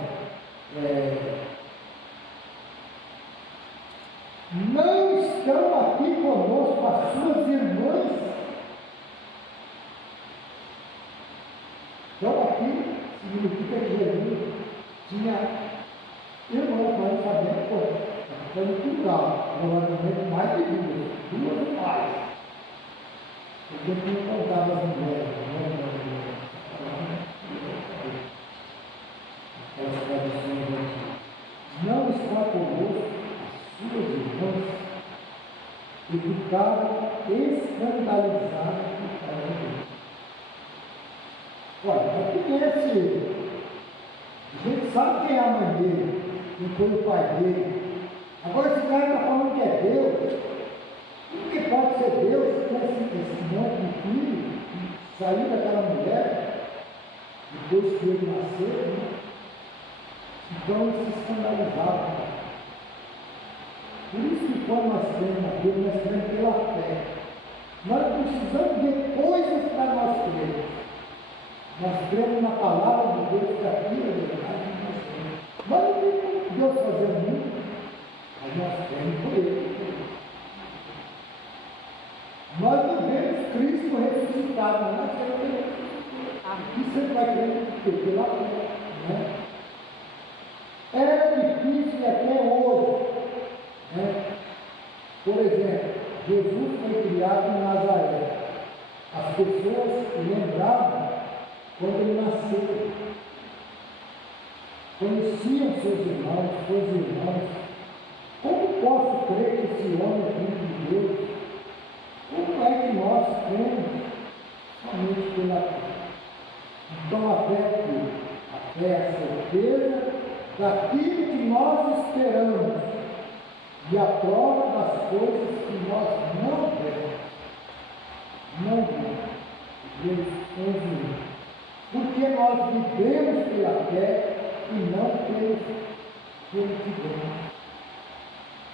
não estão aqui conosco as suas irmãs. Então aqui significa que Jesus tinha irmãos, mas sabendo que foi no plural, provavelmente mais de duas ou mais. Porque não contava as mulheres, as tradições antigas. Não está conosco as suas irmãs e ficaram escandalizadas por causa disso. Olha, aqui nesse, a gente sabe quem é a mãe dele, quem foi o pai dele. Agora esse cara está falando que é Deus. Como que pode ser Deus se esse monte de filho saiu daquela mulher depois que ele nasceu, né? Então eles se escandalizavam. Por isso que quando nós cremos na Bíblia, nós cremos pela fé. Nós precisamos de coisas para nós crermos. Nós cremos na palavra de Deus, que aqui é verdade, nós cremos. Mas não tem como Deus fazer muito, mas nós cremos por Ele. Nós não vemos Cristo ressuscitado, mas nós cremos por Ele. Isso ele vai crer pela fé, né? Era difícil e até hoje, né? Por exemplo, Jesus foi criado em Nazaré. As pessoas lembravam quando ele nasceu. Conheciam seus irmãos, suas irmãs. Como posso crer que esse homem é filho de Deus? Como é que nós cremos somente pela fé. Então a fé é a certeza daquilo que nós esperamos e a prova das coisas que nós não vemos. Não vemos. Deus 11. Porque nós vivemos pela fé e não pelo que vemos.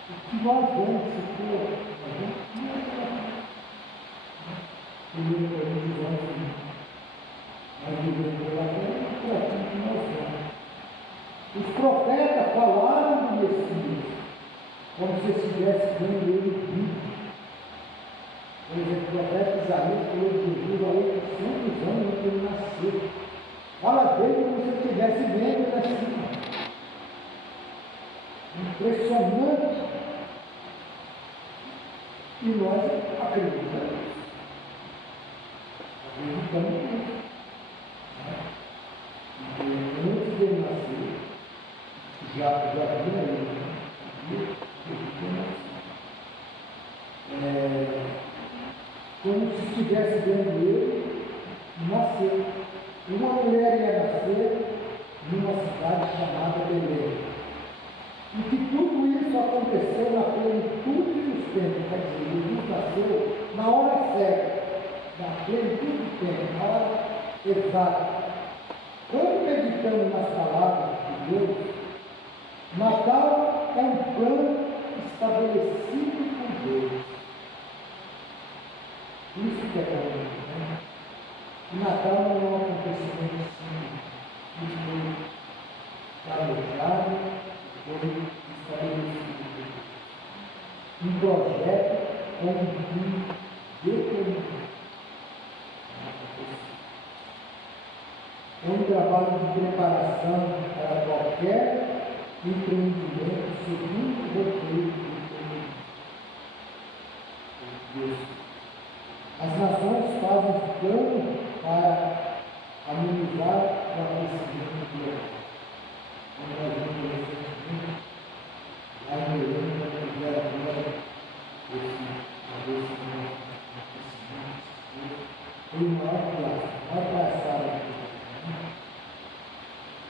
O que nós vemos, se for, a gente não é pela fé. Primeiro Coríntios 11. Nós vivemos pela fé e por aquilo que nós vemos. Os profetas falaram do Messias, como se estivesse vendo ele vivo. Por exemplo, o profeta Isaías falou de Jesus há 800 anos antes de ele nascer. Fala dele como se ele estivesse vendo ele assim. Impressionante. E nós acreditamos. Acreditamos nisso. Porque antes de ele nascer, já vi ele. Como se estivesse vendo ele nascer. Uma mulher ia nascer numa cidade chamada Belém. E que tudo isso aconteceu na plenitude dos tempos. Quer dizer, Jesus nasceu na hora certa, na plenitude dos tempos, na hora exata. Quando meditamos nas palavras de Deus, Natal é um plano estabelecido por Deus. Isso que é bom, né? O Natal não é um acontecimento assim, que foi planejado, foi estabelecido. Um projeto com um fim determinado. É um trabalho de preparação para qualquer empreendimento segundo o roteiro de Deus. As nações fazem plano para amenizar o aquecimento global. Como nós vimos recentemente, lá em Belém, quando fizeram agora esse aquecimento, foi uma maior passada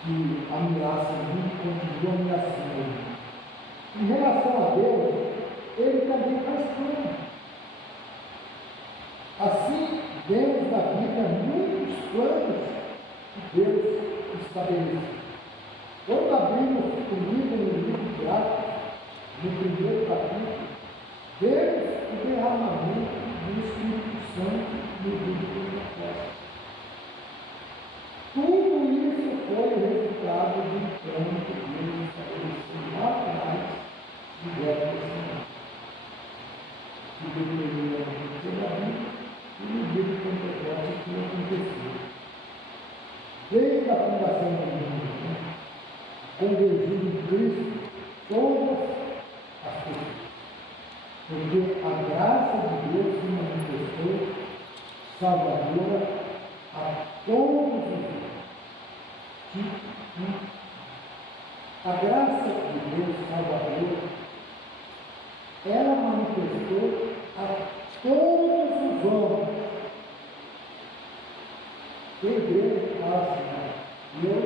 que ameaça muito, continua ameaçando. Em relação a Deus, Ele também faz plano. Assim, vemos na Bíblia muitos planos que Deus estabeleceu. Quando abrimos o livro no livro de Atos, no primeiro capítulo, vemos o derramamento do Espírito Santo no livro do apóstolo. Tudo isso foi o resultado do plano que Deus estabeleceu lá atrás de Velho Testamento. Que deveria acontecer na Bíblia. E no dia de Pentecostes que aconteceu. Desde a fundação do mundo, convergiu em Cristo todas as pessoas. Porque a graça de Deus se manifestou salvadora a todos os homens. A graça de Deus salvadora, ela manifestou a todos os homens. Tem Deus fala assim, Deus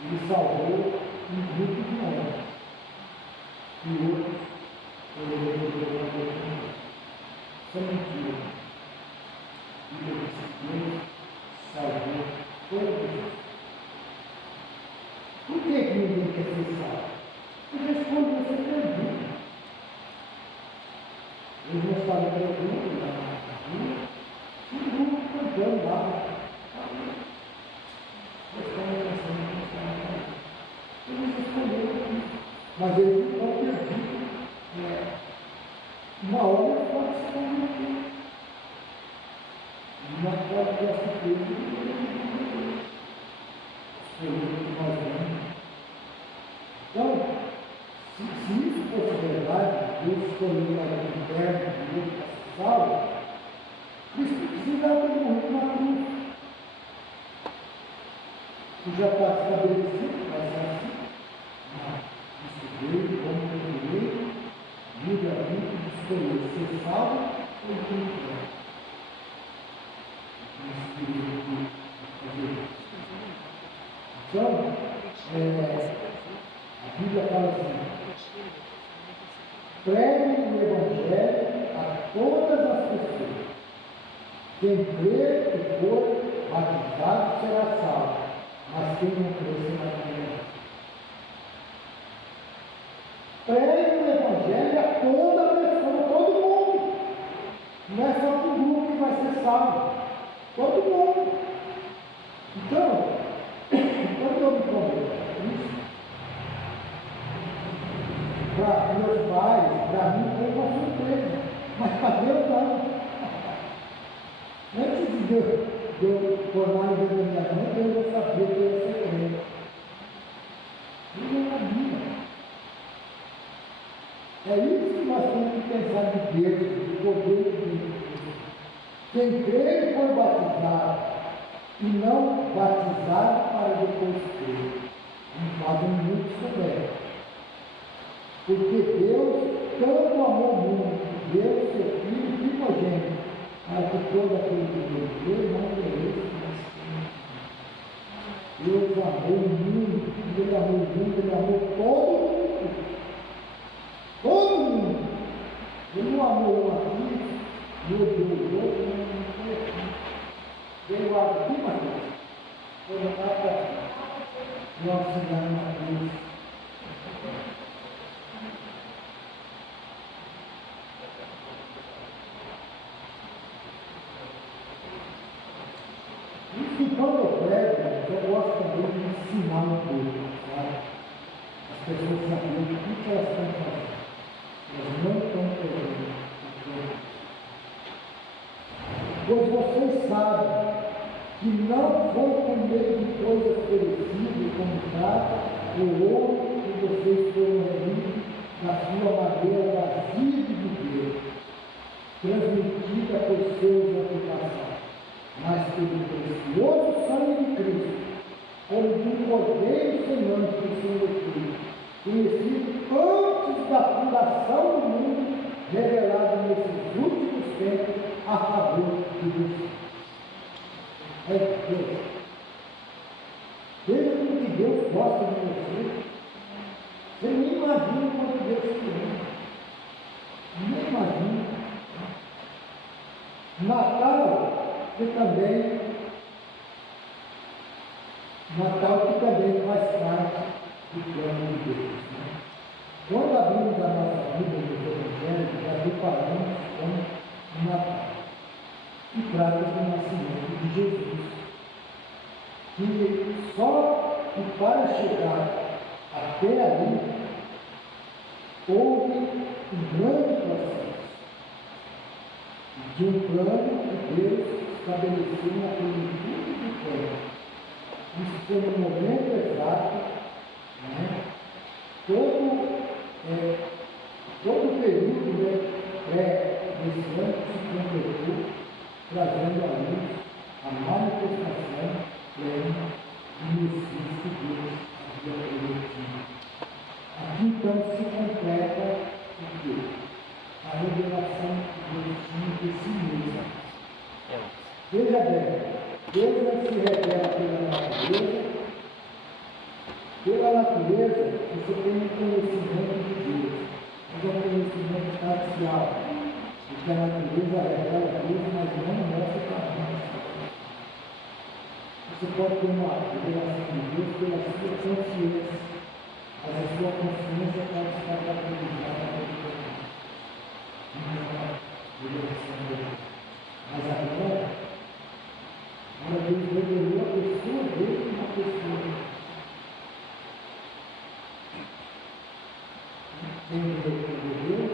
me salvou um grupo de homens. E outros, eu isso é mentira. E Deus salvou todos. Por que ninguém quer ser salvo? Porque responde você também. Eles não estavam tranquilos lá na rua, e o grupo cantando lá. Eles escolheram, mas eles não estão perdidos. Uma hora pode se converter. Uma pode ter essa coisa. Escolher o que nós vamos. Então, se isso fosse verdade, Deus escolheu a inferno, Deus para salvo, Cristo precisava ter morrido na cruz. Que já está estabelecido, vai ser assim. Cristo veio, como eu livremente escolher ser salvo ou ser inferno. Então, a Bíblia fala assim: pregue o Evangelho a todas as pessoas. Quem crer e for batizado será salvo, mas quem não crer será condenado. Pregue o Evangelho a toda pessoa, todo mundo. Não é só um grupo que vai ser salvo, todo mundo. Então, quando eu me converto a Cristo, para meus pais, para mim foi uma surpresa, mas para Deus não. Antes de eu formar no vida da minha mãe, eu já sabia que eu ia ser crente. Eu não sabia. É isso que nós temos que pensar de Deus, do poder de Deus. Quem crê e for batizado, e não batizado para depois crer, não fazem muito souber. Porque Deus tanto amou o mundo, que deu seu Filho primogênito, para que todo aquele que crê não pereça, mas tenha vida. Deus amou o mundo, Ele amou o mundo, Ele amou todo mundo. Todo mundo. Ele não amou um aqui, e odiou o outro, não foi aqui. Veio aqui, Mateus. Foi lá para nós ensinar Mateus. E quando eu prego, eu gosto também de ensinar um pouco, sabe? As pessoas saberem o que elas estão fazendo. Elas não estão perdendo o tempo. Pois vocês sabem que não foi por meio de coisas perecidas, como prata ou ouro, que vocês foram reunidos na sua maneira vazia de viver, transmitida por seus antepassados, mas pelo precioso sangue de Cristo, como de um cordeiro sem mancha e sem defeito, conhecido antes da fundação do mundo, revelado nesses últimos tempos a favor de Deus. É Deus. Veja como que Deus gosta de você. Você nem imagina quanto Deus te ama. Nem imagina. Natal, que também faz parte do plano de Deus. Né? Quando abrimos a nossa Bíblia nos Evangelhos, já deparamos com o Natal, que trata do nascimento de Jesus. Que só que para chegar até ali, houve um grande processo de um plano que Deus estabeleceu naquele único tempo. Isso foi no momento exato, né? Todo o período, né, desse ano se completou, trazendo à luz a manifestação plena do Messias que Deus havia prometido. Aqui então se completa o quê? A revelação que Deus tinha de si mesmo. Veja bem, Deus não se revela pela natureza. Pela natureza, você tem um conhecimento de Deus, mas é um conhecimento parcial, porque a natureza revela a Deus, mas não mostra para nós. Você pode ter uma revelação de Deus pela sua consciência, mas a sua consciência pode estar caracterizada pelo revelação de Deus. Mas agora Deus revelou a pessoa dele e a pessoa dele. Quem revelou Deus?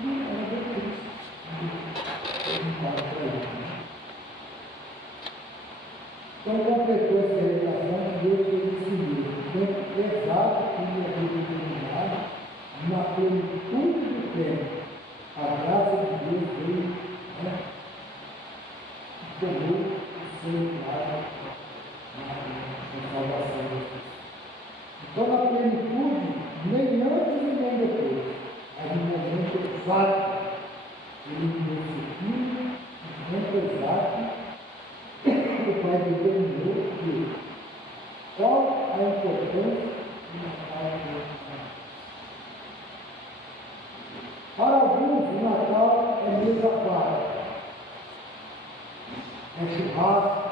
Não é Cristo. Então completou essa revelação que Deus fez em si mesmo. O tempo exato que ele havia determinado, na plenitude do tempo. A graça de Deus veio, né? E tomou o seu lugar na salvação de Jesus. Então, na plenitude, nem antes e nem depois, mas no momento exato, ele deu seu filho, no momento exato, o Pai determinou que Qual a importância do Natal de Deus? Para alguns, o Natal é mesa farta, é churrasco,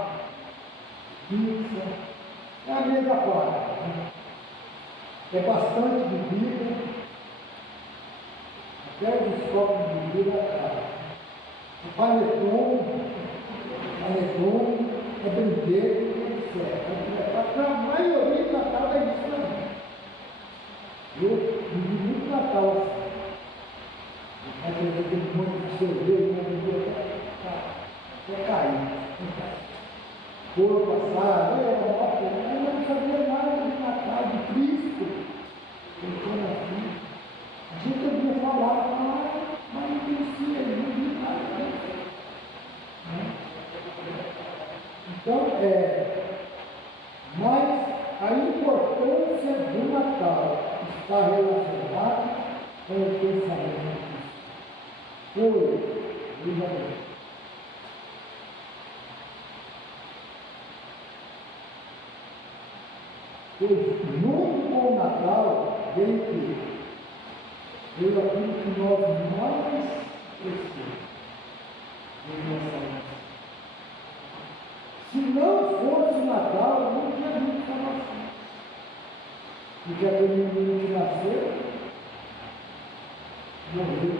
pizza, é a mesa farta, né? É bastante bebida, até os copos de bebida é panetone, é brinquedo, etc. Para a maioria do Natal é isso também. Eu vivi muito Natal assim. Aquele monte de cerveja, até cair. Por passar, eu não sabia nada de Natal, de Cristo. Então, assim, a gente ouvia falar, mas não conhecia, não via nada disso. Então, mas a importância do Natal está relacionada com o pensamento. Pois, veja bem, pois junto com o Natal veio aquilo que nós mais precisamos, se não fosse o Natal, não tinha muito salvação. Porque aquele menino que nasceu, morreu.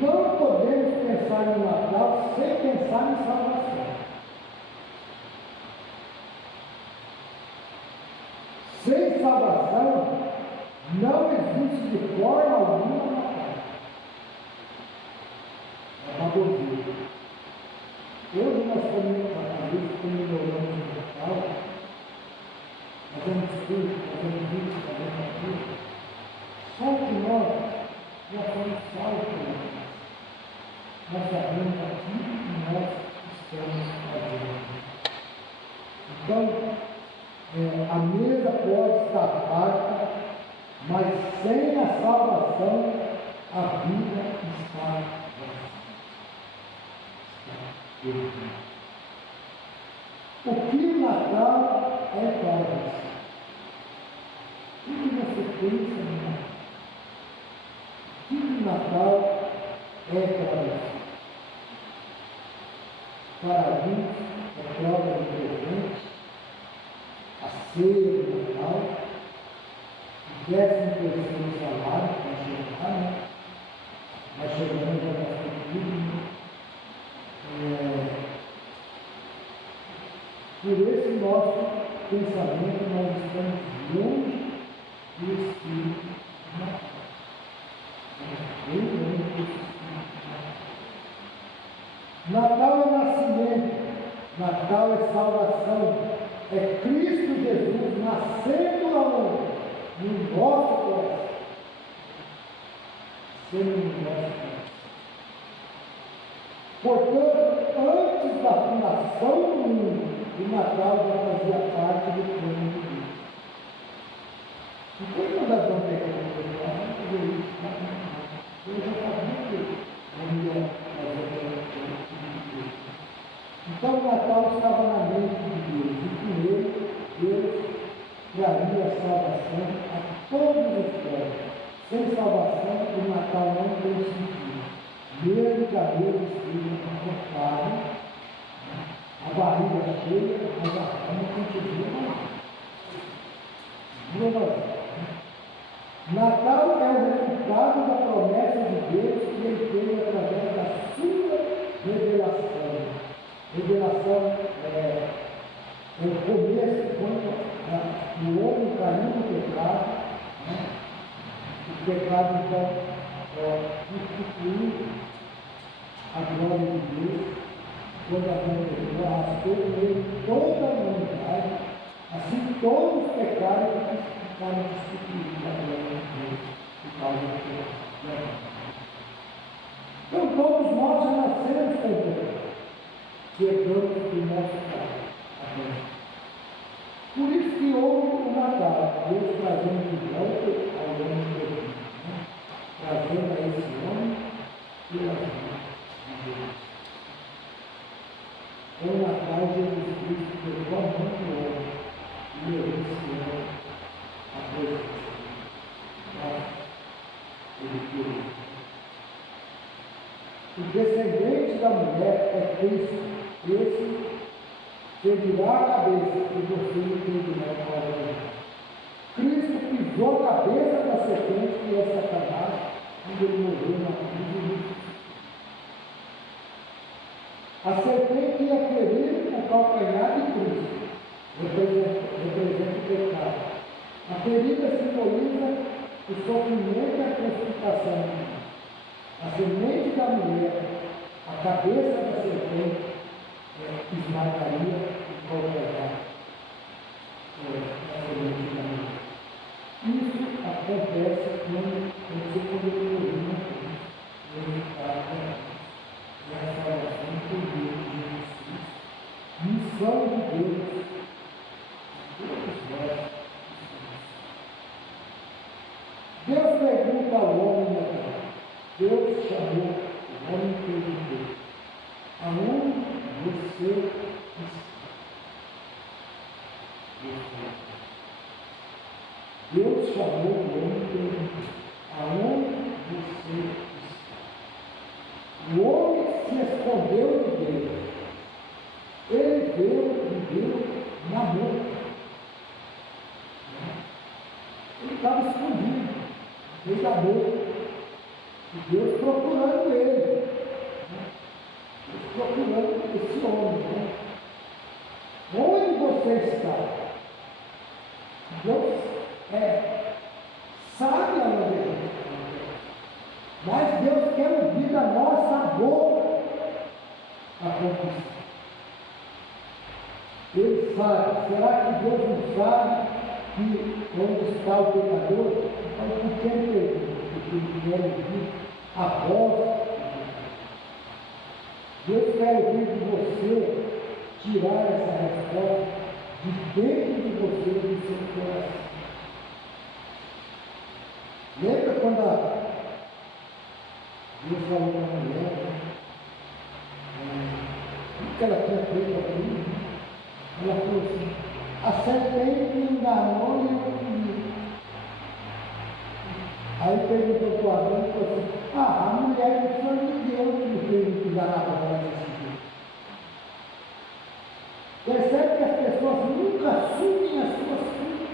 Não podemos pensar no Natal sem pensar em salvação. Sem salvação, não existe de forma alguma Natal. É uma baboseira. Hoje nós comemoramos o Natal, fazemos tudo, fazemos isso, fazemos aquilo. Só que nós já fomos salvos por Deus. Nós sabemos aquilo que nós estamos fazendo. Então, a mesa pode estar farta, mas sem a salvação, a vida está vazia. O que o Natal é para você? O que você pensa no Natal? O que o Natal é para você? Para alguns é troca de presente, a ceia do Natal, o 13º salário que vai chegar, né? Vai chegando já bastante tudo, por esse nosso pensamento, nós estamos longe do Espírito de Natal. Bem longe do Espírito de Natal. Natal é nascimento, Natal é salvação, é Cristo Jesus nascendo aonde? No nosso coração. Sendo no nosso coração. Portanto, antes da fundação do mundo, o Natal já fazia parte do plano de Deus. Então, quando nós vamos pegar isso, eu já sabia que eu ia fazer aquilo de Deus. Então, o Natal estava na mente de Deus, e com ele, Deus traria a salvação a todos os povos. Sem salvação, o Natal não tem sentido. Mesmo que a Deus esteja confortável, a barriga cheia, mas a alma continua vazia. Natal é o resultado da promessa de Deus que ele fez através da sua revelação. Revelação é o começo, quando o homem caiu no pecado, né? O pecado então instituiu a glória de Deus, quando a glória arrastou com ele toda a humanidade, assim todos os pecados ficaram instituídos a glória de Deus por causa do pecado. Então todos nós já nascemos com Deus, herdamos do nosso Pai, a Deus. Por isso que houve o Natal, Deus trazendo de volta ao homem perdido. correndo atrás de Jesus Cristo, pegou a mão do homem e levou esse homem a presença. Ele queria. O descendente da mulher é Cristo. Esse ferirá a cabeça e você não ferirá a cabeça. Cristo pisou a cabeça da serpente, que é Satanás, quando ele morreu na cruz. A serpente ia ferir o calcanhar de Cristo, representa o pecado. A ferida simboliza o sofrimento e a crucificação. A semente da mulher, a cabeça da serpente, esmagaria o calcanhar. A semente da mulher. Isso acontece quando você morreu na cruz. Ele está com e a salvação por Deus de Jesus Cristo. Missão de Deus. Todos nós. Deus pergunta ao homem na terra. Deus chamou o homem e perguntou: aonde você está? Deus chamou o homem e perguntou: aonde você está? O homem se escondeu de Deus. Ele veio de Deus na boca. Ele estava escondido, no meio da boca. E Deus procurando ele. Deus procurando esse homem. Onde você está? Deus sabe aonde ele está. Mas Deus quer ouvir da nossa boca a confissão. Ele sabe. Será que Deus não sabe que onde está o pecador? Então, por que ele pergunta? Porque ele quer ouvir a voz de Deus. Deus quer ouvir de você tirar essa resposta de dentro de você, do seu coração. Lembra quando Deus falou para a mulher, o que ela tinha feito aqui? Ela falou assim: a serpente me enganou e eu comi. Aí perguntou para o Adão e falou assim: a mulher do Senhor me deu que me fez enganar para ela desse jeito. Percebe que as pessoas nunca assumem as suas culpas.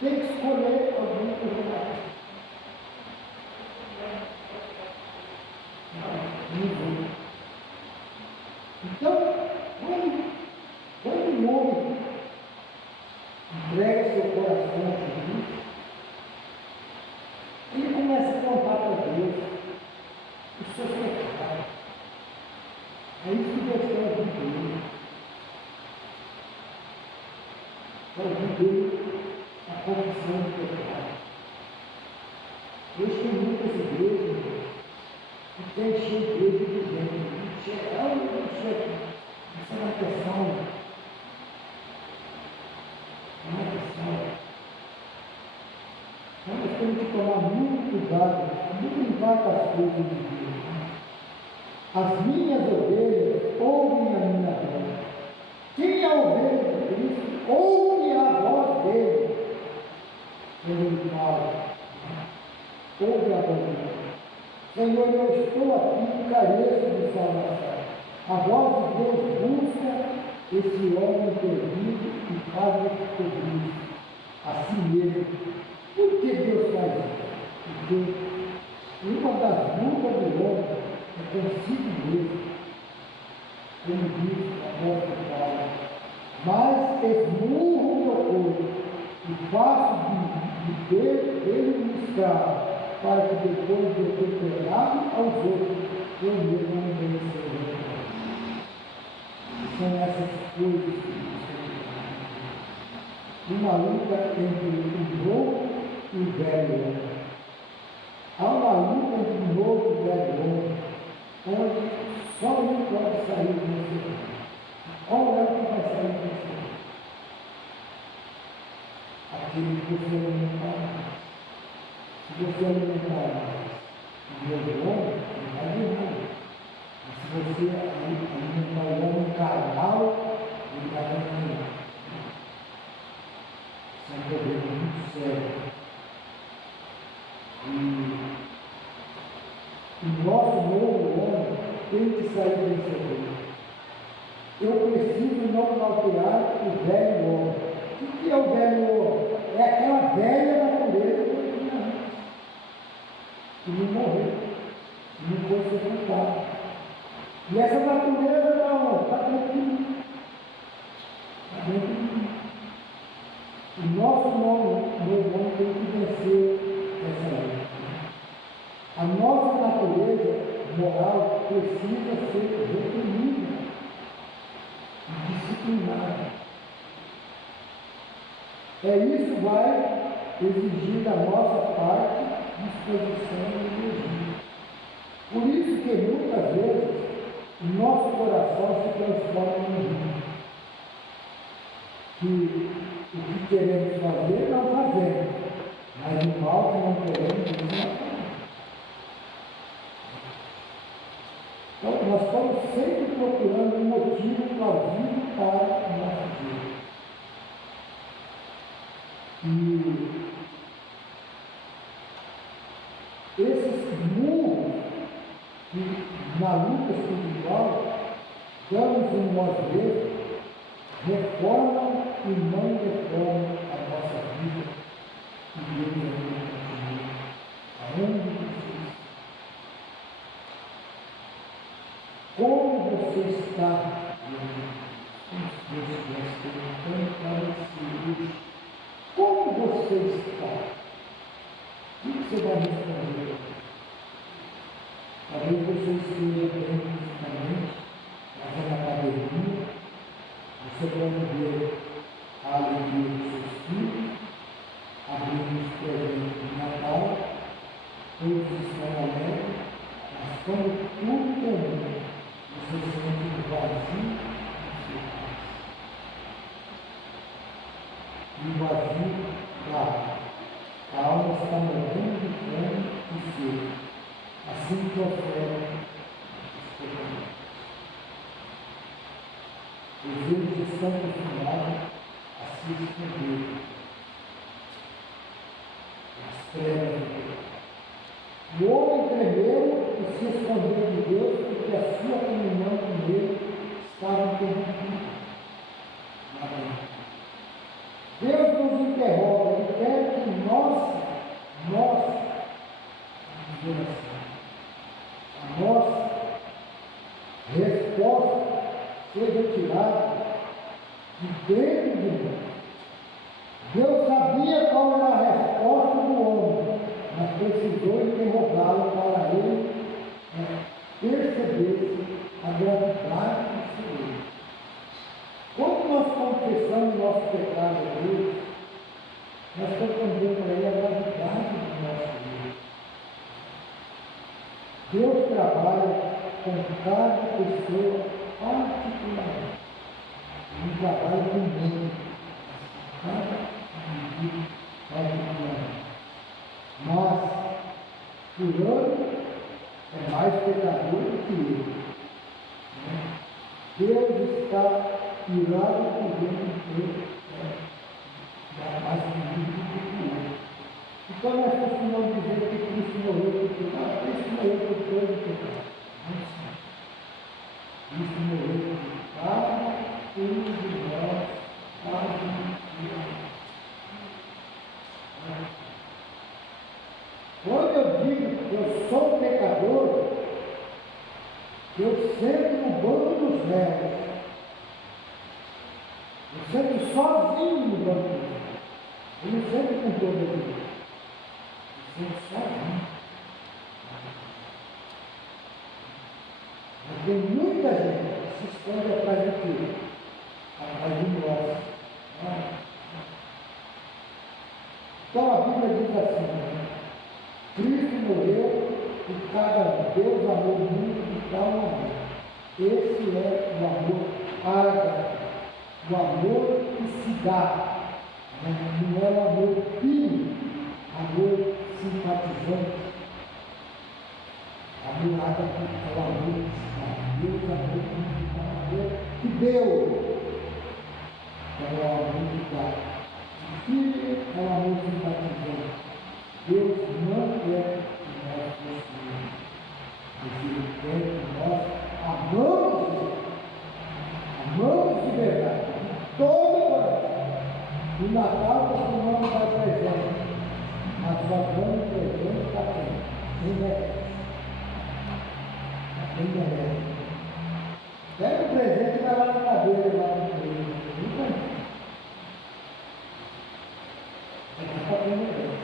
Tem que escolher alguém para jogar. Então, quando um homem entrega seu coração a Jesus, ele começa a contar para Deus os seus pecados. É isso que Deus quer ouvir dele. Quer ouvir dele a confissão do pecado. Hoje tem muitas igrejas que tem cheio de igreja de gente. Isso é uma questão. Então nós temos que tomar muito cuidado, não limpar com as coisas de Deus. As minhas ovelhas ouvem a minha voz. Quem é a ovelha de Cristo ouve a voz dele. Ele fala, ouve a voz dele. Senhor, eu estou aqui, careço de salvação. A voz de Deus busca esse homem perdido e faz descobrir a si mesmo. Por que Deus faz isso? Porque uma das lutas do homem é consigo mesmo. Como diz o apóstolo Paulo: mas esmurro o meu corpo e faço dele um escravo, para que depois de eu ter pregado aos outros, eu mesmo não venha ser revelado. São essas coisas que Deus tem. Uma luta entre o novo e o velho homem. Há uma luta entre o novo e o velho homem, onde só um pode sair vencedor. Qual é o que vai sair vencedor? Aquele que você alimentar mais. Se você alimentar mais o meu homem, não vai vir nada. Se você alimentar o homem carnal, ele vai terminar. Isso é um problema muito sério. E o nosso novo homem tem que sair vencedor. Eu preciso não alterar o velho homem. O que é o velho homem? É aquela velha natureza que eu tinha antes, que não morreu, que não foi sepultada. E essa natureza está onde? Está dentro de mim. Está dentro de mim. O nosso novo homem tem que vencer essa lei. A nossa natureza moral precisa ser reprimida e disciplinada. Isso que vai exigir da nossa parte disposição e energia. Por isso que muitas vezes o nosso coração se transforma em rio. Que o que queremos fazer, não fazemos, mas o mal que não queremos, não fazemos. Então, nós estamos sempre procurando um motivo plausível para a nossa vida. E esses murros que na luta espiritual damos em nós mesmos reformam e não reformam a nossa vida. E Deus ainda continua. Aonde você está? Como você está? Deus estivesse perguntando para esse luxo. Como você está? O que você vai responder? Talvez você esteja bem fisicamente, fazendo academia, você pode ver a alegria dos seus filhos, abrindo os presentes de Natal, todos estão alegres, mas quando tudo termina, você sente vazio no seu coração. E o vazio da alma. A alma está morrendo de fome e sede. Assim prossegue os pecadores. Os eles estão acostumados a se esconder nas trevas do pecado. O homem tremeu e se escondeu de Deus porque a sua comunhão com ele estava interrompida. Deus nos interroga, Ele quer que a nossa resposta seja tirada de dentro de nós. Deus sabia qual era a resposta do homem, mas precisou interrogá-lo para ele perceber a gravidade do seu erro. Quando nós confessamos nosso pecado a Deus, nós estamos dando para Ele a gravidade do nosso erro. Deus trabalha com cada pessoa particularmente. Ele trabalha com mundo. Cada indivíduo particularmente. Mas, fulano é mais pecador do que ele. Deus está irado por dentro dele, mais indivíduo do que ele. Então nós costumamos dizer que Cristo morreu por pecado. Cristo morreu por todo o pecado. Não sim. Cristo morreu por cada um de nós, cada um de nós. Quando eu digo que eu sou pecador, eu sento no banco dos réus. Eu sento sozinho no banco dos réus. Eu não sento com todo mundo. Eu sento sozinho. Mas tem muita gente que se esconde atrás de quê? Atrás de nós. Então a Bíblia diz assim, Cristo morreu por cada um. Deus amou o mundo de tal maneira. Esse é o amor ágape, o amor que se dá. Não é o amor fino, amor simpatizante. Amor nada que ela luz, Deus amou o mundo de tal maneira que deu. Então é o amor de dar. O filho é o amor simpatizante. Deus não quer que nós possuímos, mas Ele quer que nós amamos de verdade, de todo o coração. No Natal costumamos dar presente, mas só damos presente para quem merece. Quem merece. Pega o presente e vai lá na cadeira, lá no meio. Nunca. É para quem merece.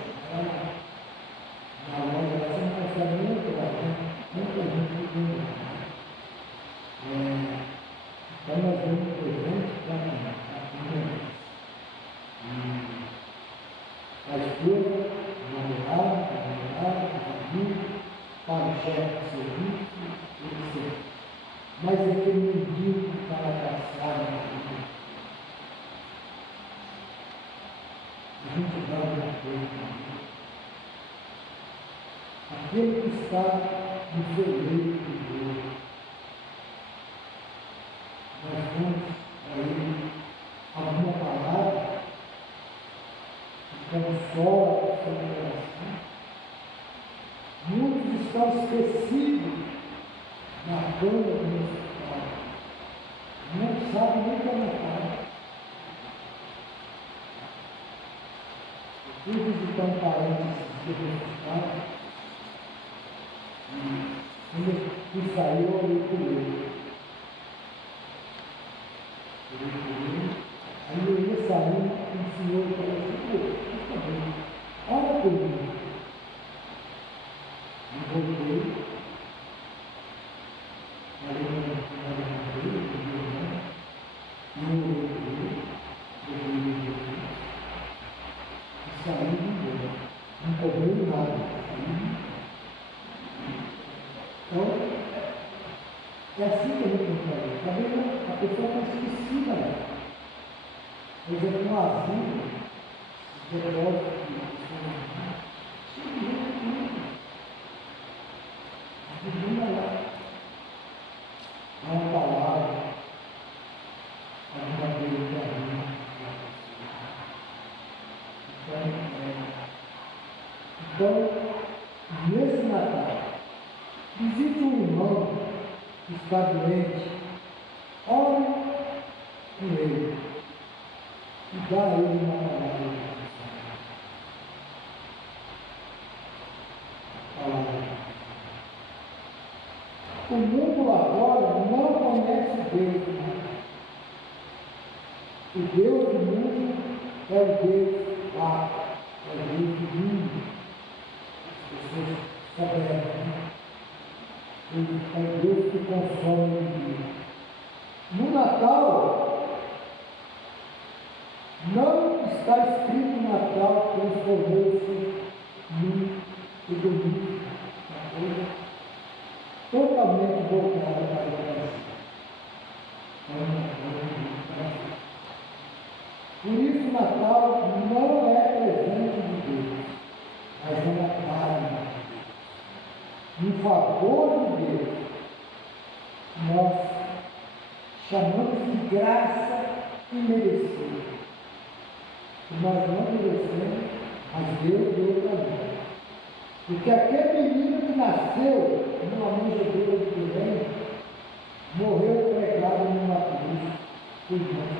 Na loja você não consegue nem entrar, né? Muita gente tem. Então nós damos presente para quem merece. A esposa, o namorado, os amigos, para o chefe de serviço, etc. Mas aquele mendigo que está na calçada, a gente dá uma coisa. Aquele que está no seu leito de Deus, nós vamos a ele alguma palavra que consola o seu coração. Muitos estão esquecidos na cama do hospital, não sabem nem como está. Eu fui visitar um parente do hospital. E saiu, eu olhei por ele. Aí eu ia saindo, o senhor falou assim, olha por mim. E voltei. Aí eu olhei por ele, e eu olhei por ele, e saí de embora. Não cobrei nada. Então, é assim que a gente tem que fazer. Talvez a pessoa está esquecida, né? Por exemplo, no asilo, os depósitos que chega lá. Há uma palavra, alguma coisa que ajuda. Então, nesse Natal, visite um irmão que está doente, ore com ele e dá a ele uma palavra de palavra. O mundo agora não conhece Deus. O Deus do mundo é o Deus lá, é o Deus do mundo. As pessoas souberam, é Deus que consola o inimigo. No Natal, não está escrito Natal transformou-se num egoísmo, uma coisa totalmente voltada para o coração. Por isso, Natal não é presente de Deus, mas é uma dádiva de Deus, um favor de Deus. Nós chamamos de graça imerecida. Nós não merecemos, mas Deus deu para nós. Porque aquele menino que nasceu numa manjedoura de Belém morreu pregado numa cruz por nós.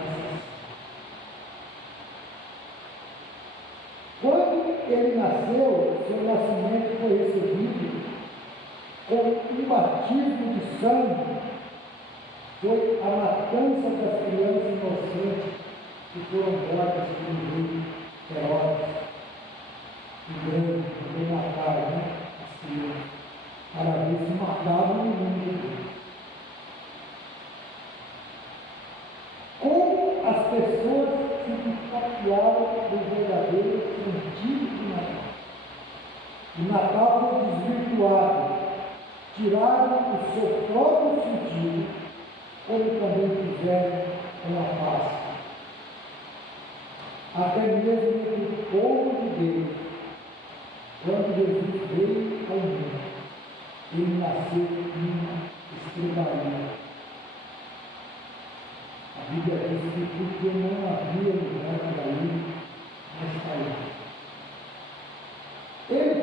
Quando ele nasceu, seu nascimento foi recebido com um batismo de sangue. Foi a matança das crianças inocentes que foram mortas pelo rei Herodes, o grande, que mataram, né? As crianças, para ver se matavam o mundo de Deus. Como as pessoas se distanciaram do verdadeiro sentido do Natal. O Natal foi desvirtuado, tiraram o seu próprio sentido, como também fizeram com a Páscoa. Até mesmo entre o povo de Deus, quando Jesus veio ao mundo, ele nasceu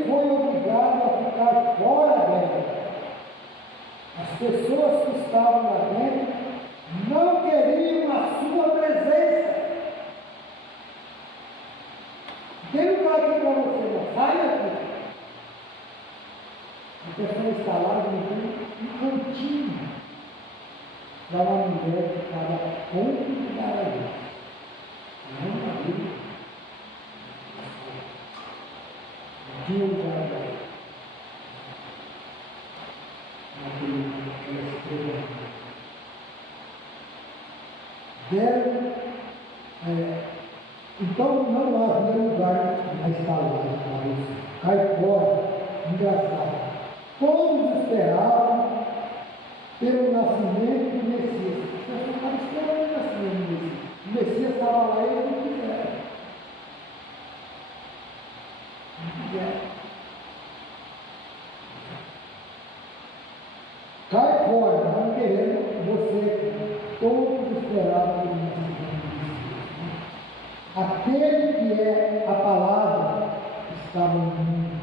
ele foi obrigado a ficar fora dela. As pessoas que estavam lá dentro não queriam a sua presença. Tem lugar aqui para você, não sai daqui. A pessoa está lá no cantinho para uma mulher que estava a ponto de dar a luz. Não havia. Não tinha lugar para ela. Naquela estrela. Então não havia lugar na estalagem para você. Cai fora. Engraçado. Todos esperavam pelo nascimento do Messias. As pessoas estavam esperando o nascimento do Messias. O Messias estava lá e eles não quiseram. Não quiseram. Cai fora, não querendo você. Todos esperavam pelo nascimento do Messias. Aquele que é a palavra estava no mundo.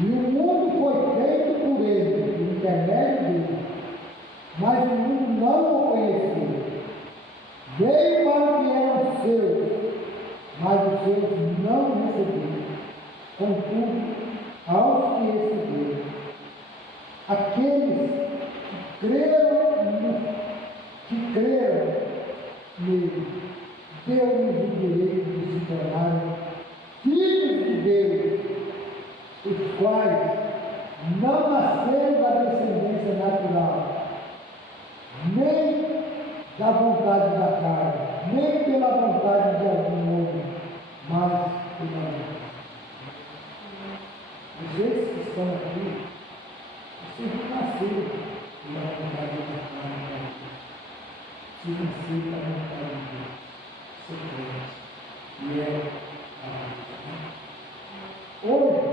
E o mundo foi feito por ele, por intermédio dele, mas o mundo não o conheceu. Veio para o que eram seus, mas os seus não receberam. Contudo, aos que receberam, aqueles que creram nele, deu-lhes o direito de se tornarem filhos de Deus, os quais não nasceram da descendência natural, nem da vontade da carne, nem pela vontade de algum homem, mas pela vontade. Vocês que estão aqui, vocês não nasceram pela vontade da carne, vocês nasceram pela vontade de Deus. Você crê. E é a vida. Hoje,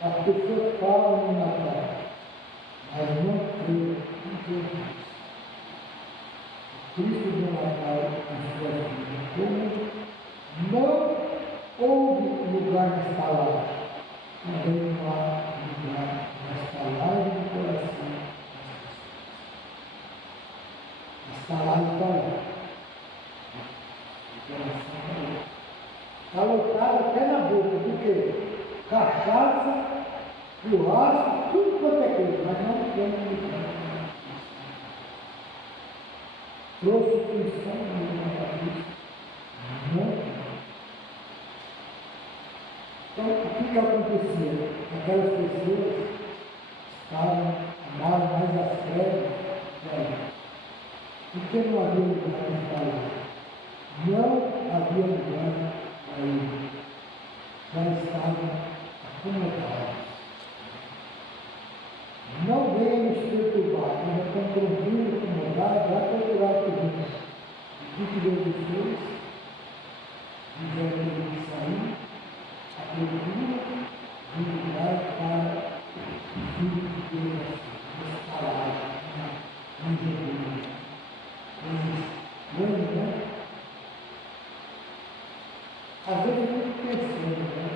as pessoas falam no Natal, mas não creem em Jesus. Cristo do Natal na sua vida. Como não houve lugar na estalagem, também não há lugar na estalagem do coração das pessoas. A estalagem está lá. O coração está lá. Está lotado até na boca, porque cachaça, churrasco, tudo quanto é coisa, mas não tem lugar. Prostituição na cabeça. Não. Então, o que acontecia? Aquelas pessoas estavam amadas mais as trevas, porque não havia lugar para estar lá. Não havia lugar para ele. Já estavam acomodados. Não venha nos perturbar, nós estamos tranquilos, acomodados, vai procurar por nós. O que Deus fez? Dizendo que ele sair, a procura de lugar para o Filho de Deus, nessa palavra, na Jesus. Lembra, né? Às vezes eu fico pensando, né?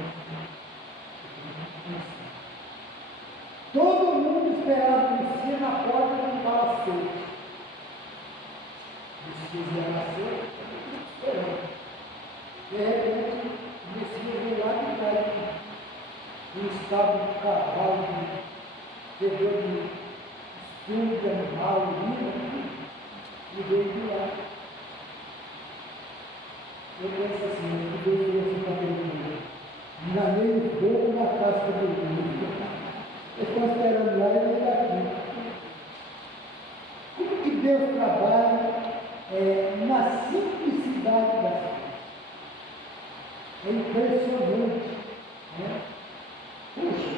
Todo mundo esperava o Messias na porta de um palacete. O Messias ia nascer, esperando. De repente, o Messias veio lá de trás, um estado de cavalo, pegou de espinho de animal, e veio de lá. Eu penso assim, que Deus veio assim para perguntar. Enganei o fogo na casca do mundo. Eles estão esperando lá e ele está aqui. Como que Deus trabalha na simplicidade das coisas? É impressionante. Né? Puxa,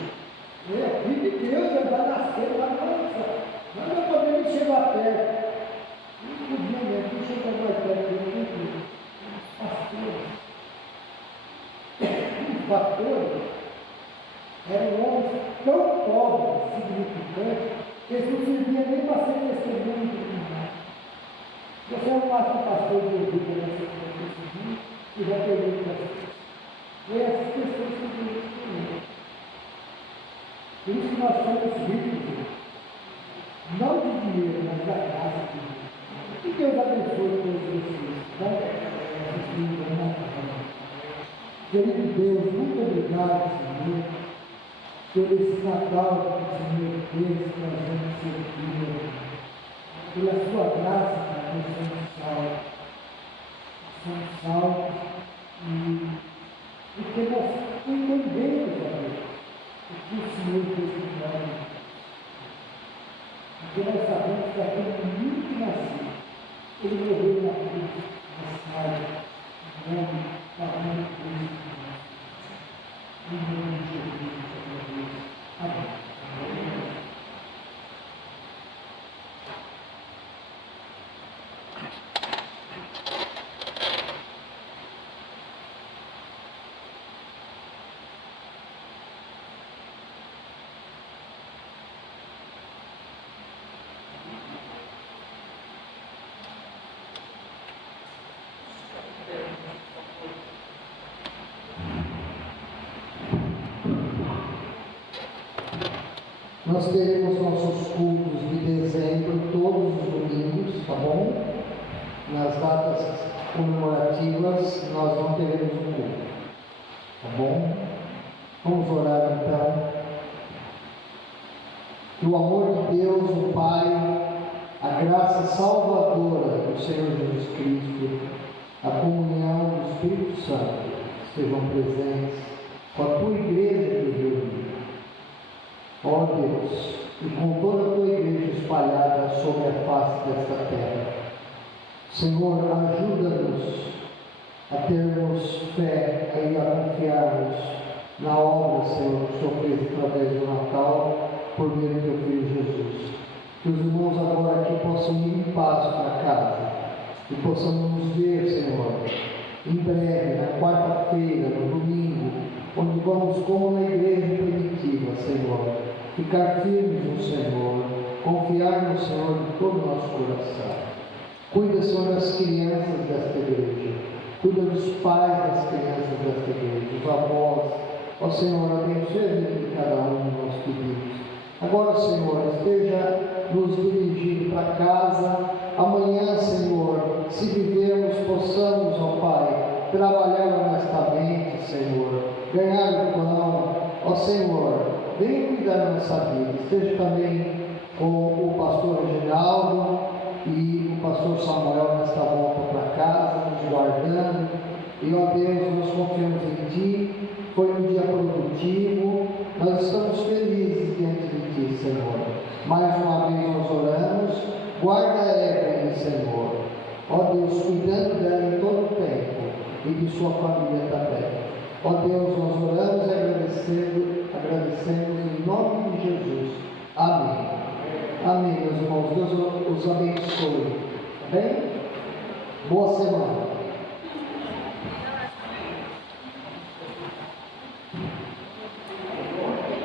é filho de Deus, ele vai nascer lá, nossa, nós não podemos chegar perto. Não podia mesmo, não chega mais perto dele, os pastores eram homens tão pobres, significantes, que eles não serviam nem para ser testemunho de comunidade. Você não passa um pastor de ovelha nessa seguinte e já perdeu o pastor. E essas pessoas que Deus escolheu. Por isso que nós somos ricos, não de dinheiro, mas da graça de Deus. Que Deus abençoe todos vocês, tá? Querido Deus, muito obrigado, Senhor, por esse Natal que o Senhor fez para a gente servir. Pela sua graça, Pai, nós somos salvos. Somos salvos porque nós entendemos, ó Deus, o que o Senhor fez por nós. Porque nós sabemos que aquele menino que nasceu, ele morreu na cruz, na sala, no nome, pagando o preço por nós. Em nome de Jesus, ó Deus. Amém. Nós teremos nossos cultos de dezembro todos os domingos, tá bom? Nas datas comemorativas nós não teremos um culto, tá bom? Vamos orar então. Que o amor de Deus, o Pai, a graça salvadora do Senhor Jesus Cristo, a comunhão do Espírito Santo estejam presentes com a tua igreja que reunida. Ó Deus, e com toda a tua igreja espalhada sobre a face desta terra. Senhor, ajuda-nos a termos fé e a confiarmos na obra, Senhor, que o Senhor fez através do Natal, por meio do teu Filho Jesus. Que os irmãos agora aqui possam ir em paz para casa e possamos nos ver, Senhor, em breve, na quarta-feira, no domingo, onde vamos, como na igreja primitiva, Senhor, ficar firmes no Senhor, confiar no Senhor de todo o nosso coração. Cuida, Senhor, das crianças desta igreja, cuida dos pais das crianças desta igreja, dos avós. Ó Senhor, abençoe a vida de cada um de nós pedimos. Agora, Senhor, esteja nos dirigindo para casa. Amanhã, Senhor, se vivermos, possamos, ó Pai, trabalhar honestamente, Senhor, ganhar o pão. Ó Senhor, venha cuidar da nossa vida. Esteja também com o pastor Reginaldo e o pastor Samuel nesta volta para casa, nos guardando. E, ó Deus, nós confiamos em Ti. Foi um dia produtivo. Nós estamos felizes diante de Ti, Senhor. Mais uma vez nós oramos. Guarda a Evelyn, Senhor. Ó Deus, cuidando dela em todo o tempo e de sua família também. Ó Deus, nós oramos e agradecemos em nome de Jesus. Amém. Amém, meus irmãos. Deus os abençoe. Tá bem? Boa semana.